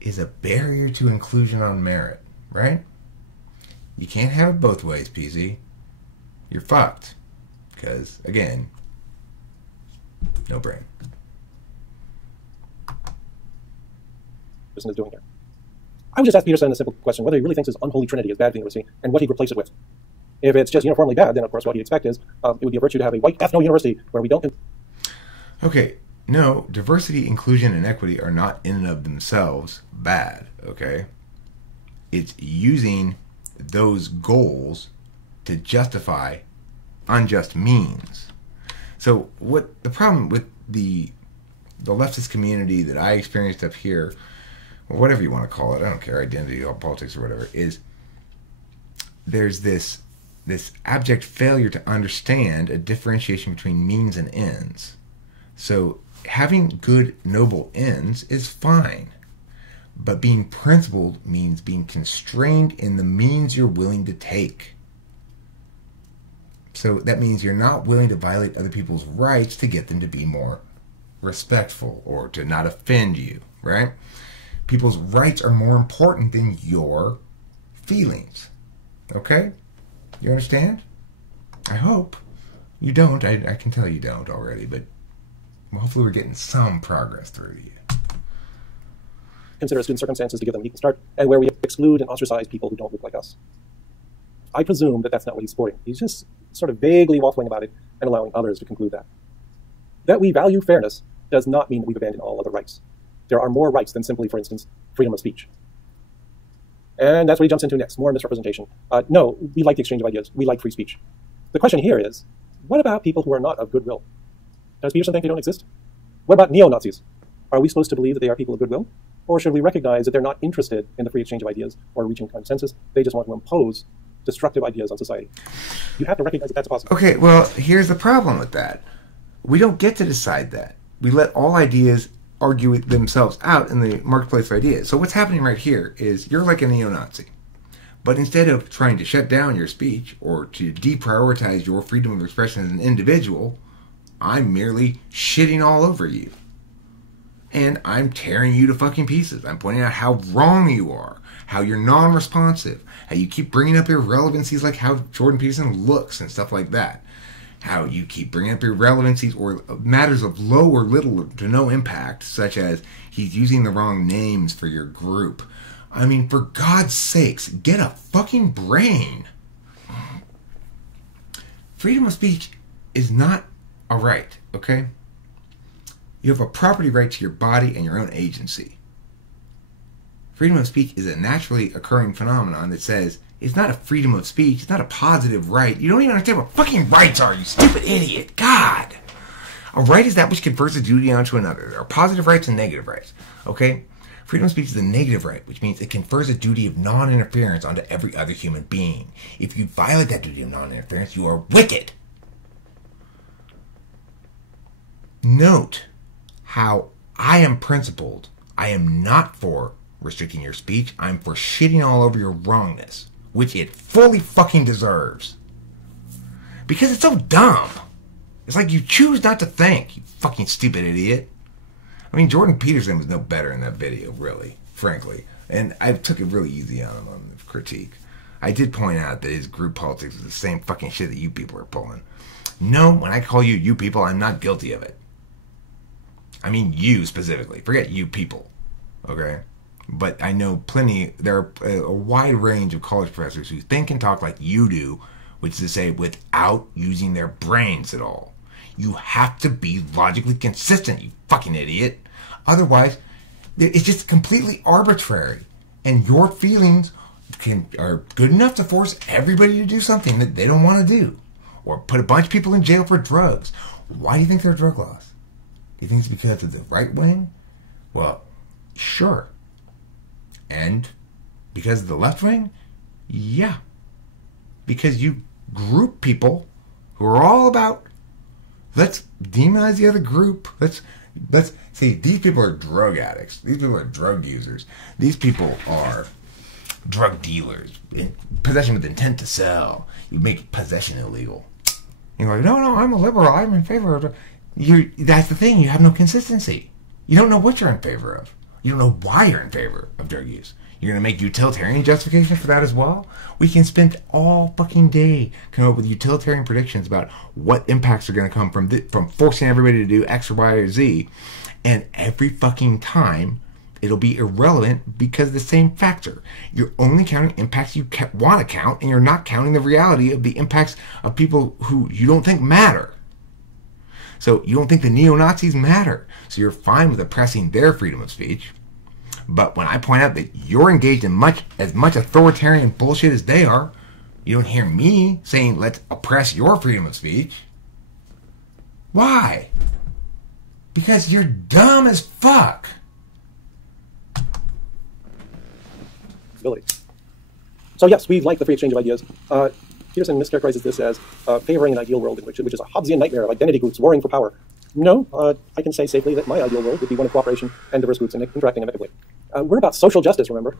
is a barrier to inclusion on merit, right? You can't have it both ways, PZ. You're fucked. Because, again, no brain. Peterson is doing here. I would just ask Peterson a simple question, whether he really thinks his unholy trinity is bad for the university, and what he'd replace it with. If it's just uniformly bad, then of course what he'd expect is it would be a virtue to have a white ethno-university where we don't... Okay, no, diversity, inclusion, and equity are not in and of themselves bad, okay? It's using those goals to justify unjust means. So what the problem with the leftist community that I experienced up here, or whatever you want to call it, I don't care, identity or politics or whatever, is there's this abject failure to understand a differentiation between means and ends. So having good, noble ends is fine. But being principled means being constrained in the means you're willing to take. So that means you're not willing to violate other people's rights to get them to be more respectful or to not offend you, right? People's rights are more important than your feelings. Okay? You understand? I hope. You don't. I can tell you don't already, but hopefully we're getting some progress through to you. Consider student circumstances to give them an equal start, and where we exclude and ostracize people who don't look like us. I presume that that's not what he's supporting. He's just sort of vaguely waffling about it and allowing others to conclude that. That we value fairness does not mean that we've abandoned all other rights. There are more rights than simply, for instance, freedom of speech. And that's what he jumps into next, more misrepresentation. No, we like the exchange of ideas. We like free speech. The question here is, what about people who are not of goodwill? Does Peterson think they don't exist? What about neo-Nazis? Are we supposed to believe that they are people of goodwill? Or should we recognize that they're not interested in the free exchange of ideas or reaching consensus? They just want to impose destructive ideas on society. You have to recognize that that's possible. Okay, well, here's the problem with that. We don't get to decide that. We let all ideas argue themselves out in the marketplace of ideas. So what's happening right here is you're like a neo-Nazi. But instead of trying to shut down your speech or to deprioritize your freedom of expression as an individual, I'm merely shitting all over you. And I'm tearing you to fucking pieces. I'm pointing out how wrong you are, how you're non-responsive, how you keep bringing up irrelevancies like how Jordan Peterson looks and stuff like that. How you keep bringing up irrelevancies or matters of low or little to no impact, such as he's using the wrong names for your group. I mean, for God's sakes, get a fucking brain. Freedom of speech is not a right, okay? You have a property right to your body and your own agency. Freedom of speech is a naturally occurring phenomenon that says it's not a freedom of speech, it's not a positive right. You don't even understand what fucking rights are, you stupid idiot. God! A right is that which confers a duty onto another. There are positive rights and negative rights, okay? Freedom of speech is a negative right, which means it confers a duty of non-interference onto every other human being. If you violate that duty of non-interference, you are wicked. Note how I am principled. I am not for restricting your speech. I'm for shitting all over your wrongness, which it fully fucking deserves. Because it's so dumb. It's like you choose not to think, you fucking stupid idiot. I mean, Jordan Peterson was no better in that video, really, frankly. And I took it really easy on him on the critique. I did point out that his group politics is the same fucking shit that you people are pulling. No, when I call you people, I'm not guilty of it. I mean you specifically. Forget you people. Okay? But I know plenty, there are a wide range of college professors who think and talk like you do, which is to say without using their brains at all. You have to be logically consistent, you fucking idiot. Otherwise, it's just completely arbitrary. And your feelings are good enough to force everybody to do something that they don't want to do. Or put a bunch of people in jail for drugs. Why do you think there are drug laws? Do you think it's because of the right wing? Well, sure. And because of the left wing? Yeah. Because you group people who are all about, let's demonize the other group. Let's see, these people are drug addicts. These people are drug users. These people are drug dealers. In possession with intent to sell. You make possession illegal. You're like, no, I'm a liberal. I'm in favor of it. That's the thing. You have no consistency. You don't know what you're in favor of. You don't know why you're in favor of drug use. You're going to make utilitarian justification for that as well? We can spend all fucking day coming up with utilitarian predictions about what impacts are going to come from forcing everybody to do X or Y or Z. And every fucking time, it'll be irrelevant because of the same factor. You're only counting impacts you want to count, and you're not counting the reality of the impacts of people who you don't think matter. So you don't think the neo-Nazis matter. So you're fine with oppressing their freedom of speech. But when I point out that you're engaged in as much authoritarian bullshit as they are, you don't hear me saying, let's oppress your freedom of speech. Why? Because you're dumb as fuck. So yes, we like the free exchange of ideas. Peterson mischaracterizes this as favoring an ideal world, which is a Hobbesian nightmare of identity groups warring for power. No, I can say safely that my ideal world would be one of cooperation and diverse groups interacting effectively. We're about social justice, remember?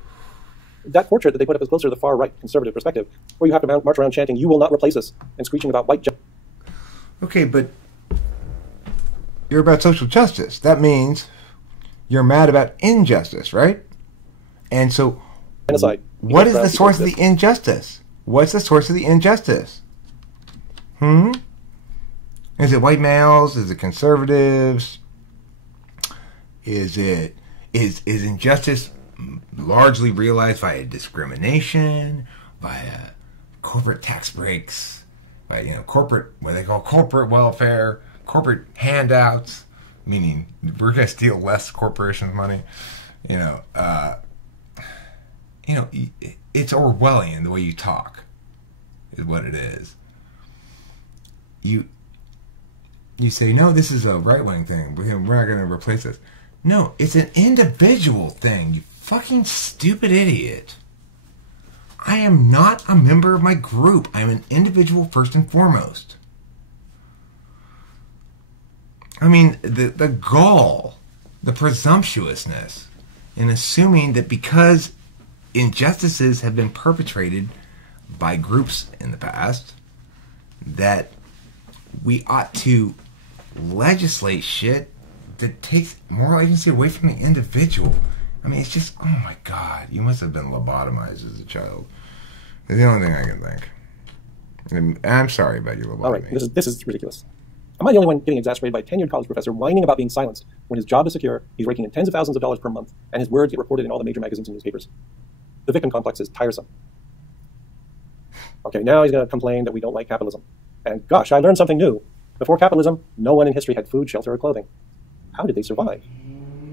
That portrait that they put up is closer to the far-right conservative perspective, where you have to march around chanting, "You will not replace us," and screeching about white justice. Okay, but you're about social justice. That means you're mad about injustice, right? And so, what is the source of the injustice? What's the source of the injustice? Is it white males? Is it conservatives? Is injustice largely realized via discrimination, via corporate tax breaks, by corporate, what they call corporate welfare, corporate handouts, meaning we're going to steal less corporations' money. It's Orwellian the way you talk, is what it is. You say, no, this is a right-wing thing. We're not going to replace this. No, it's an individual thing, you fucking stupid idiot. I am not a member of my group. I'm an individual first and foremost. I mean, the gall, the presumptuousness in assuming that because injustices have been perpetrated by groups in the past, that we ought to legislate shit that takes moral agency away from the individual. I mean, it's just, oh my God, you must have been lobotomized as a child. It's the only thing I can think. And I'm sorry about your lobotomy. All right, this is ridiculous. Am I the only one getting exasperated by a tenured college professor whining about being silenced when his job is secure, he's raking in tens of thousands of dollars per month, and his words get reported in all the major magazines and newspapers? The victim complex is tiresome. Okay, now he's going to complain that we don't like capitalism. And gosh, I learned something new. Before capitalism, no one in history had food, shelter, or clothing. How did they survive?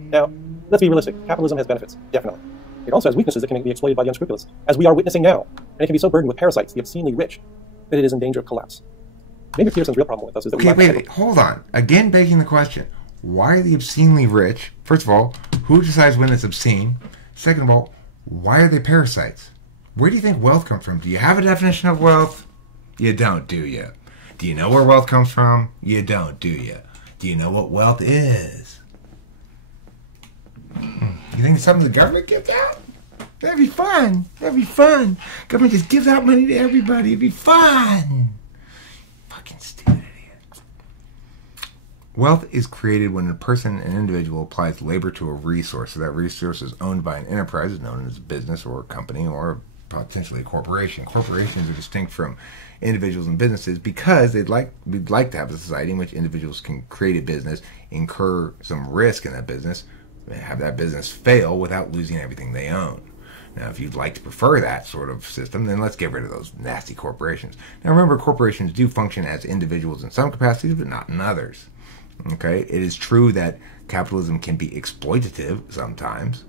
Now, let's be realistic. Capitalism has benefits, definitely. It also has weaknesses that can be exploited by the unscrupulous, as we are witnessing now. And it can be so burdened with parasites, the obscenely rich, that it is in danger of collapse. Maybe Peterson's real problem with us is that wait, hold on. Again, begging the question. Why are the obscenely rich? First of all, who decides when it's obscene? Second of all, why are they parasites? Where do you think wealth comes from? Do you have a definition of wealth? You don't, do you? Do you know where wealth comes from? You don't, do you? Do you know what wealth is? You think it's something the government gives out? That'd be fun. That'd be fun. Government just gives out money to everybody. It'd be fun. Fucking stupid idiot. Wealth is created when a person, an individual, applies labor to a resource. So that resource is owned by an enterprise known as a business or a company or a potentially a corporation. Corporations are distinct from individuals and businesses because we'd like to have a society in which individuals can create a business, incur some risk in that business, have that business fail without losing everything they own. Now, if you'd like to prefer that sort of system, then let's get rid of those nasty corporations. Now, remember, corporations do function as individuals in some capacities, but not in others. Okay? It is true that capitalism can be exploitative sometimes,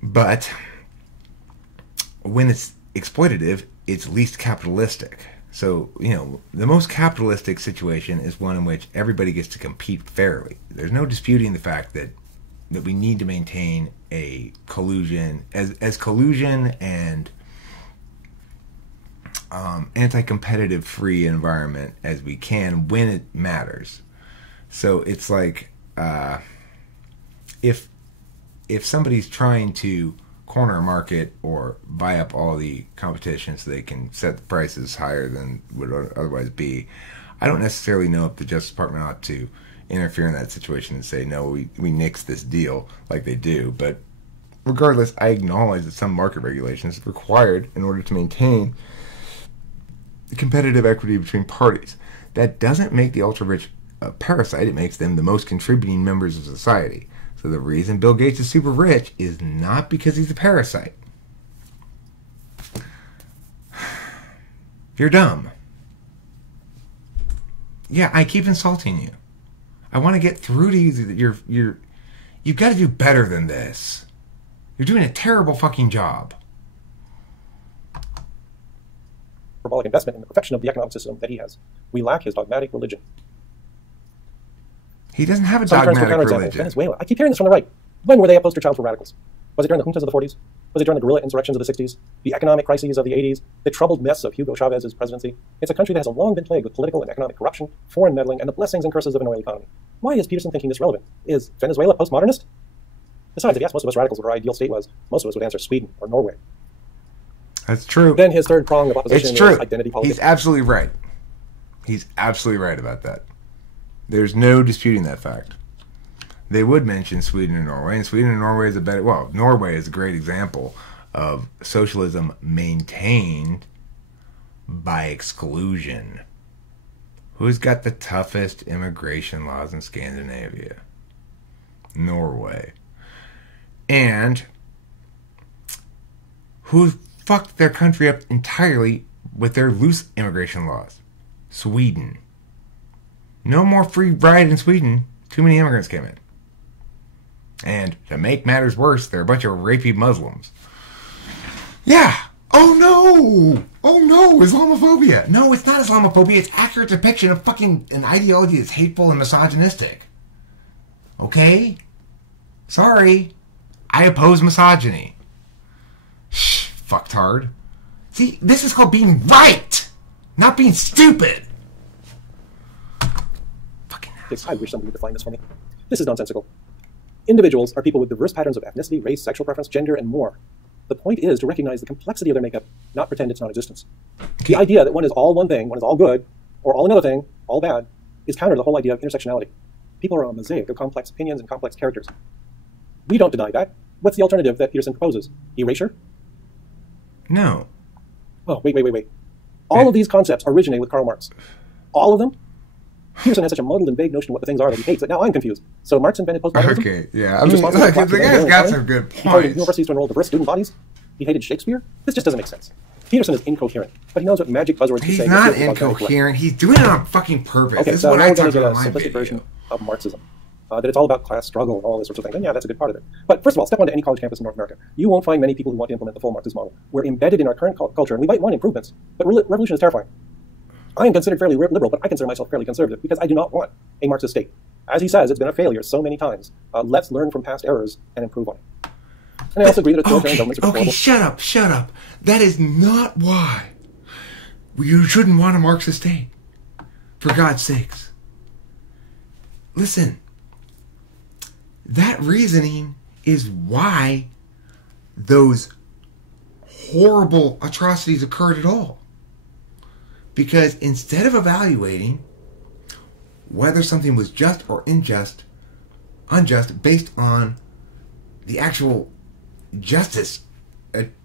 but when it's exploitative, it's least capitalistic. So, the most capitalistic situation is one in which everybody gets to compete fairly. There's no disputing the fact that we need to maintain a collusion, as collusion and anti-competitive free environment as we can when it matters. So it's like if somebody's trying to corner a market or buy up all the competition so they can set the prices higher than would otherwise be, I don't necessarily know if the Justice Department ought to interfere in that situation and say, no, we nix this deal like they do. But regardless, I acknowledge that some market regulations are required in order to maintain competitive equity between parties. That doesn't make the ultra-rich a parasite. It makes them the most contributing members of society. So the reason Bill Gates is super rich is not because he's a parasite. You're dumb. Yeah, I keep insulting you. I want to get through to you that you've got to do better than this. You're doing a terrible fucking job. Hyperbolic investment in the perfection of the economic system that he has. We lack his dogmatic religion. He doesn't have a dogmatic religion. Venezuela. I keep hearing this from the right. When were they a poster child for radicals? Was it during the juntas of the 40s? Was it during the guerrilla insurrections of the 60s? The economic crises of the 80s? The troubled mess of Hugo Chavez's presidency? It's a country that has long been plagued with political and economic corruption, foreign meddling, and the blessings and curses of an oil economy. Why is Peterson thinking this relevant? Is Venezuela postmodernist? Besides, if you asked most of us radicals what our ideal state was, most of us would answer Sweden or Norway. That's true. Then his third prong of opposition is identity politics. He's absolutely right. He's absolutely right about that. There's no disputing that fact. They would mention Sweden and Norway, and Sweden and Norway is Norway is a great example of socialism maintained by exclusion. Who's got the toughest immigration laws in Scandinavia? Norway. And who fucked their country up entirely with their loose immigration laws? Sweden. No more free ride in Sweden. Too many immigrants came in. And to make matters worse, they're a bunch of rapey Muslims. Yeah. Oh no! Oh no! Islamophobia! No, it's not Islamophobia. It's accurate depiction of fucking an ideology that's hateful and misogynistic. Okay? Sorry. I oppose misogyny. Shh, fucktard. See, this is called being right! Not being stupid! Fucking ass. I wish somebody would define this for me. This is nonsensical. Individuals are people with diverse patterns of ethnicity, race, sexual preference, gender, and more. The point is to recognize the complexity of their makeup, not pretend it's non-existence. The idea that one is all one thing, one is all good, or all another thing, all bad, is counter to the whole idea of intersectionality. People are a mosaic of complex opinions and complex characters. We don't deny that. What's the alternative that Peterson proposes? Erasure? No. Oh, wait. All of these concepts originate with Karl Marx. All of them? Peterson has such a muddled and vague notion of what the things are that he hates that now I'm confused. So Marx invented postmodernism? Okay, yeah. I mean, look, the guy's got some good points. He told universities to enroll diverse student bodies. He hated Shakespeare. This just doesn't make sense. Peterson is incoherent, but he knows what magic buzzwords he's saying. He's not incoherent. He's doing it on fucking purpose. Okay, this so is what now I we're going talk to get about a in my simplistic video. version of Marxism. That it's all about class struggle and all this sorts of things. And yeah, that's a good part of it. But first of all, step onto any college campus in North America. You won't find many people who want to implement the full Marxist model. We're embedded in our current culture, and we might want improvements, but revolution is terrifying. I am considered fairly liberal, but I consider myself fairly conservative because I do not want a Marxist state. As he says, it's been a failure so many times. Let's learn from past errors and improve on it. And I also agree that authoritarian governments are horrible. Shut up. That is not why you shouldn't want a Marxist state. For God's sakes. Listen. That reasoning is why those horrible atrocities occurred at all. Because instead of evaluating whether something was just or unjust based on the actual justice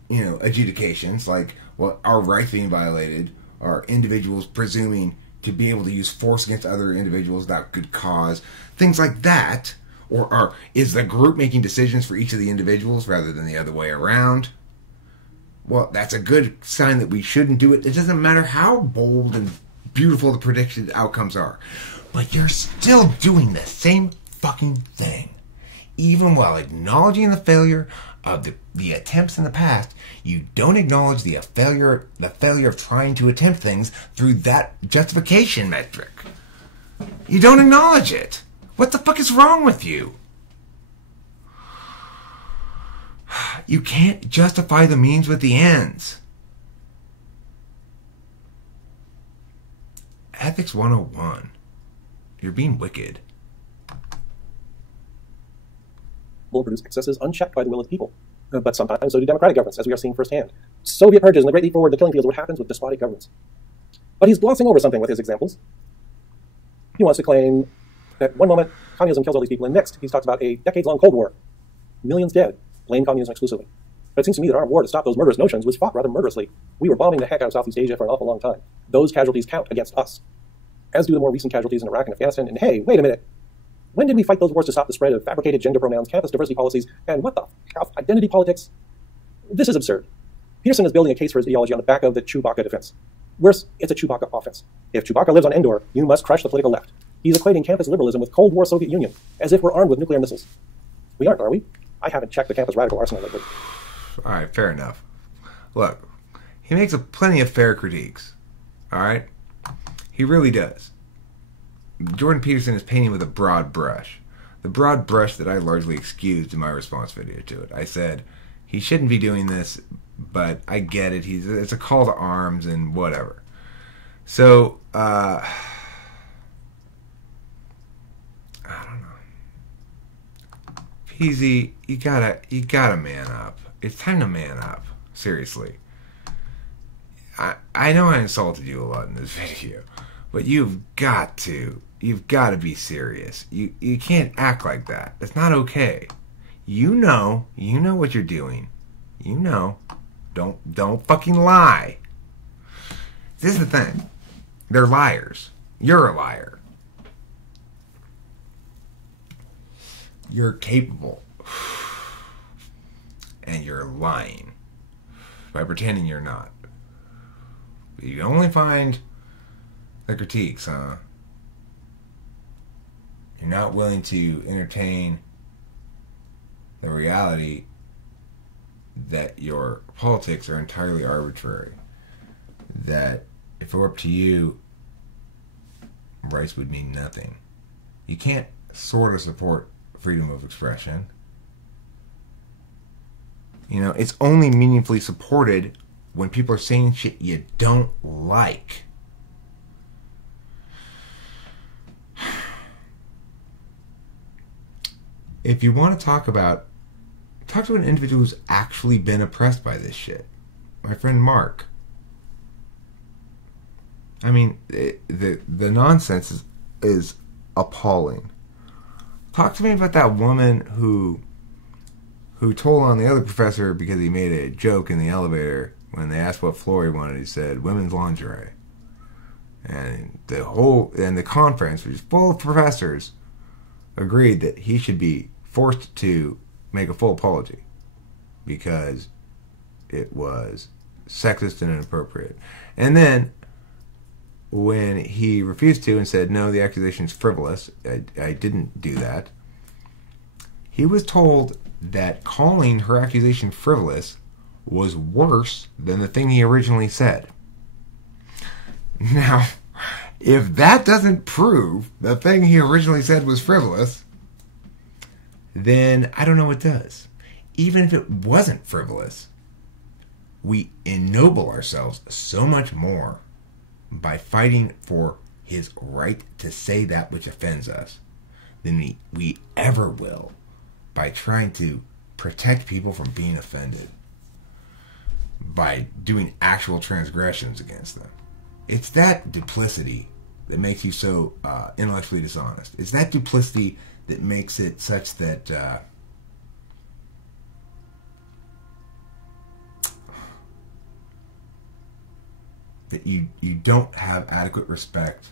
adjudications like, well, are rights being violated? Are individuals presuming to be able to use force against other individuals that could cause things like that? Or is the group making decisions for each of the individuals rather than the other way around? Well, that's a good sign that we shouldn't do it. It doesn't matter how bold and beautiful the predicted outcomes are. But you're still doing the same fucking thing. Even while acknowledging the failure of the attempts in the past, you don't acknowledge the failure of trying to attempt things through that justification metric. You don't acknowledge it. What the fuck is wrong with you? You can't justify the means with the ends. Ethics 101. You're being wicked. Will produce excesses unchecked by the will of the people. But sometimes so do democratic governments, as we are seeing firsthand. Soviet purges and the Great Leap Forward, the killing fields, what happens with despotic governments. But he's glossing over something with his examples. He wants to claim that one moment communism kills all these people, and next he talks about a decades-long Cold War. Millions dead. Blame communism exclusively. But it seems to me that our war to stop those murderous notions was fought rather murderously. We were bombing the heck out of Southeast Asia for an awful long time. Those casualties count against us, as do the more recent casualties in Iraq and Afghanistan. And hey, wait a minute. When did we fight those wars to stop the spread of fabricated gender pronouns, campus diversity policies, and what the f*** identity politics? This is absurd. Peterson is building a case for his ideology on the back of the Chewbacca defense. Worse, it's a Chewbacca offense. If Chewbacca lives on Endor, you must crush the political left. He's equating campus liberalism with Cold War Soviet Union, as if we're armed with nuclear missiles. We aren't, are we? I haven't checked the campus radical arsenal lately. All right, fair enough. Look, he makes plenty of fair critiques. All right? He really does. Jordan Peterson is painting with a broad brush. The broad brush that I largely excused in my response video to it. I said, he shouldn't be doing this, but I get it. It's a call to arms and whatever. So, I don't know. PZ, you gotta man up. It's time to man up. Seriously. I know I insulted you a lot in this video, but you've got to be serious. You can't act like that. It's not okay. You know what you're doing. You know. Don't fucking lie. This is the thing. They're liars. You're a liar. You're capable. And you're lying. By pretending you're not. You only find the critiques, huh? You're not willing to entertain the reality that your politics are entirely arbitrary. That if it were up to you, rights would mean nothing. You can't sort of support freedom of expression. It's only meaningfully supported when people are saying shit you don't like. If you want to talk to an individual who's actually been oppressed by this shit. My friend Mark. I mean, the nonsense is appalling. Talk to me about that woman who told on the other professor because he made a joke in the elevator when they asked what floor he wanted. He said women's lingerie, and the conference, which is full of professors, agreed that he should be forced to make a full apology because it was sexist and inappropriate. And then when he refused to and said, no, the accusation is frivolous, I didn't do that, he was told that calling her accusation frivolous was worse than the thing he originally said. Now, if that doesn't prove the thing he originally said was frivolous, then I don't know what does. Even if it wasn't frivolous, we ennoble ourselves so much more by fighting for his right to say that which offends us than we ever will by trying to protect people from being offended, by doing actual transgressions against them. It's that duplicity that makes you so intellectually dishonest. It's that duplicity that makes it such that that you don't have adequate respect.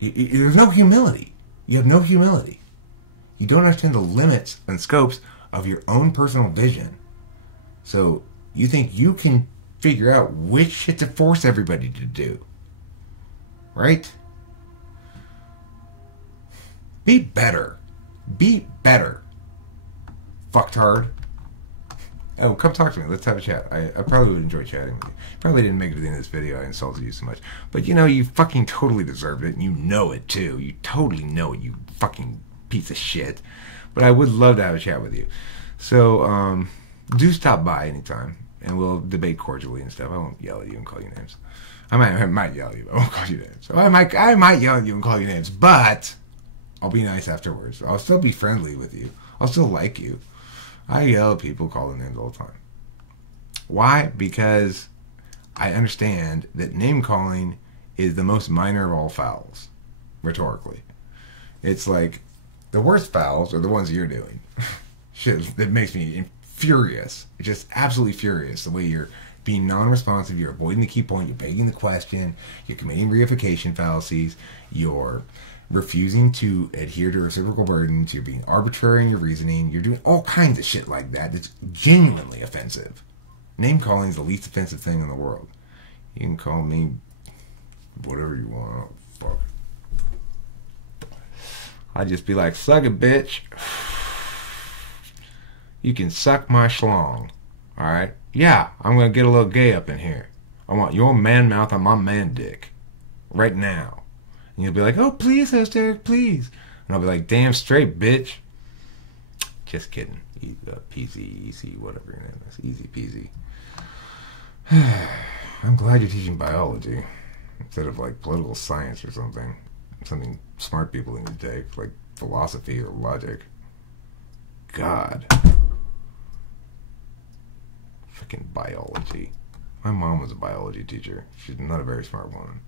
There's no humility. You have no humility. You don't understand the limits and scopes of your own personal vision. So you think you can figure out which shit to force everybody to do. Right? Be better. Be better. Fucktard. Oh, come talk to me. Let's have a chat. I probably would enjoy chatting with you. Probably didn't make it to the end of this video. I insulted you so much. But you know, you fucking totally deserved it. And you know it too. You totally know it, you fucking piece of shit. But I would love to have a chat with you. So, do stop by anytime. And we'll debate cordially and stuff. I won't yell at you and call you names. I might yell at you, but I won't call you names. So I might yell at you and call you names. But I'll be nice afterwards. I'll still be friendly with you. I'll still like you. I yell at people, call them names all the time. Why? Because I understand that name calling is the most minor of all fouls, rhetorically. It's like the worst fouls are the ones you're doing. Shit, that makes me furious. Just absolutely furious. The way you're being non-responsive, you're avoiding the key point, you're begging the question, you're committing reification fallacies, you're refusing to adhere to reciprocal burdens, you're being arbitrary in your reasoning, you're doing all kinds of shit like that that's genuinely offensive. Name calling is the least offensive thing in the world. You can call me whatever you want. Fuck. I'd just be like, suck it, bitch. You can suck my schlong. Alright? Yeah, I'm gonna get a little gay up in here. I want your man mouth on my man dick. Right now. And you'll be like, oh, please, Hysteric, please. And I'll be like, damn straight, bitch. Just kidding. Peasy, easy, whatever your name is. Easy peasy. I'm glad you're teaching biology instead of like political science or something. Something smart people need to take, like philosophy or logic. God. Freaking biology. My mom was a biology teacher. She's not a very smart woman.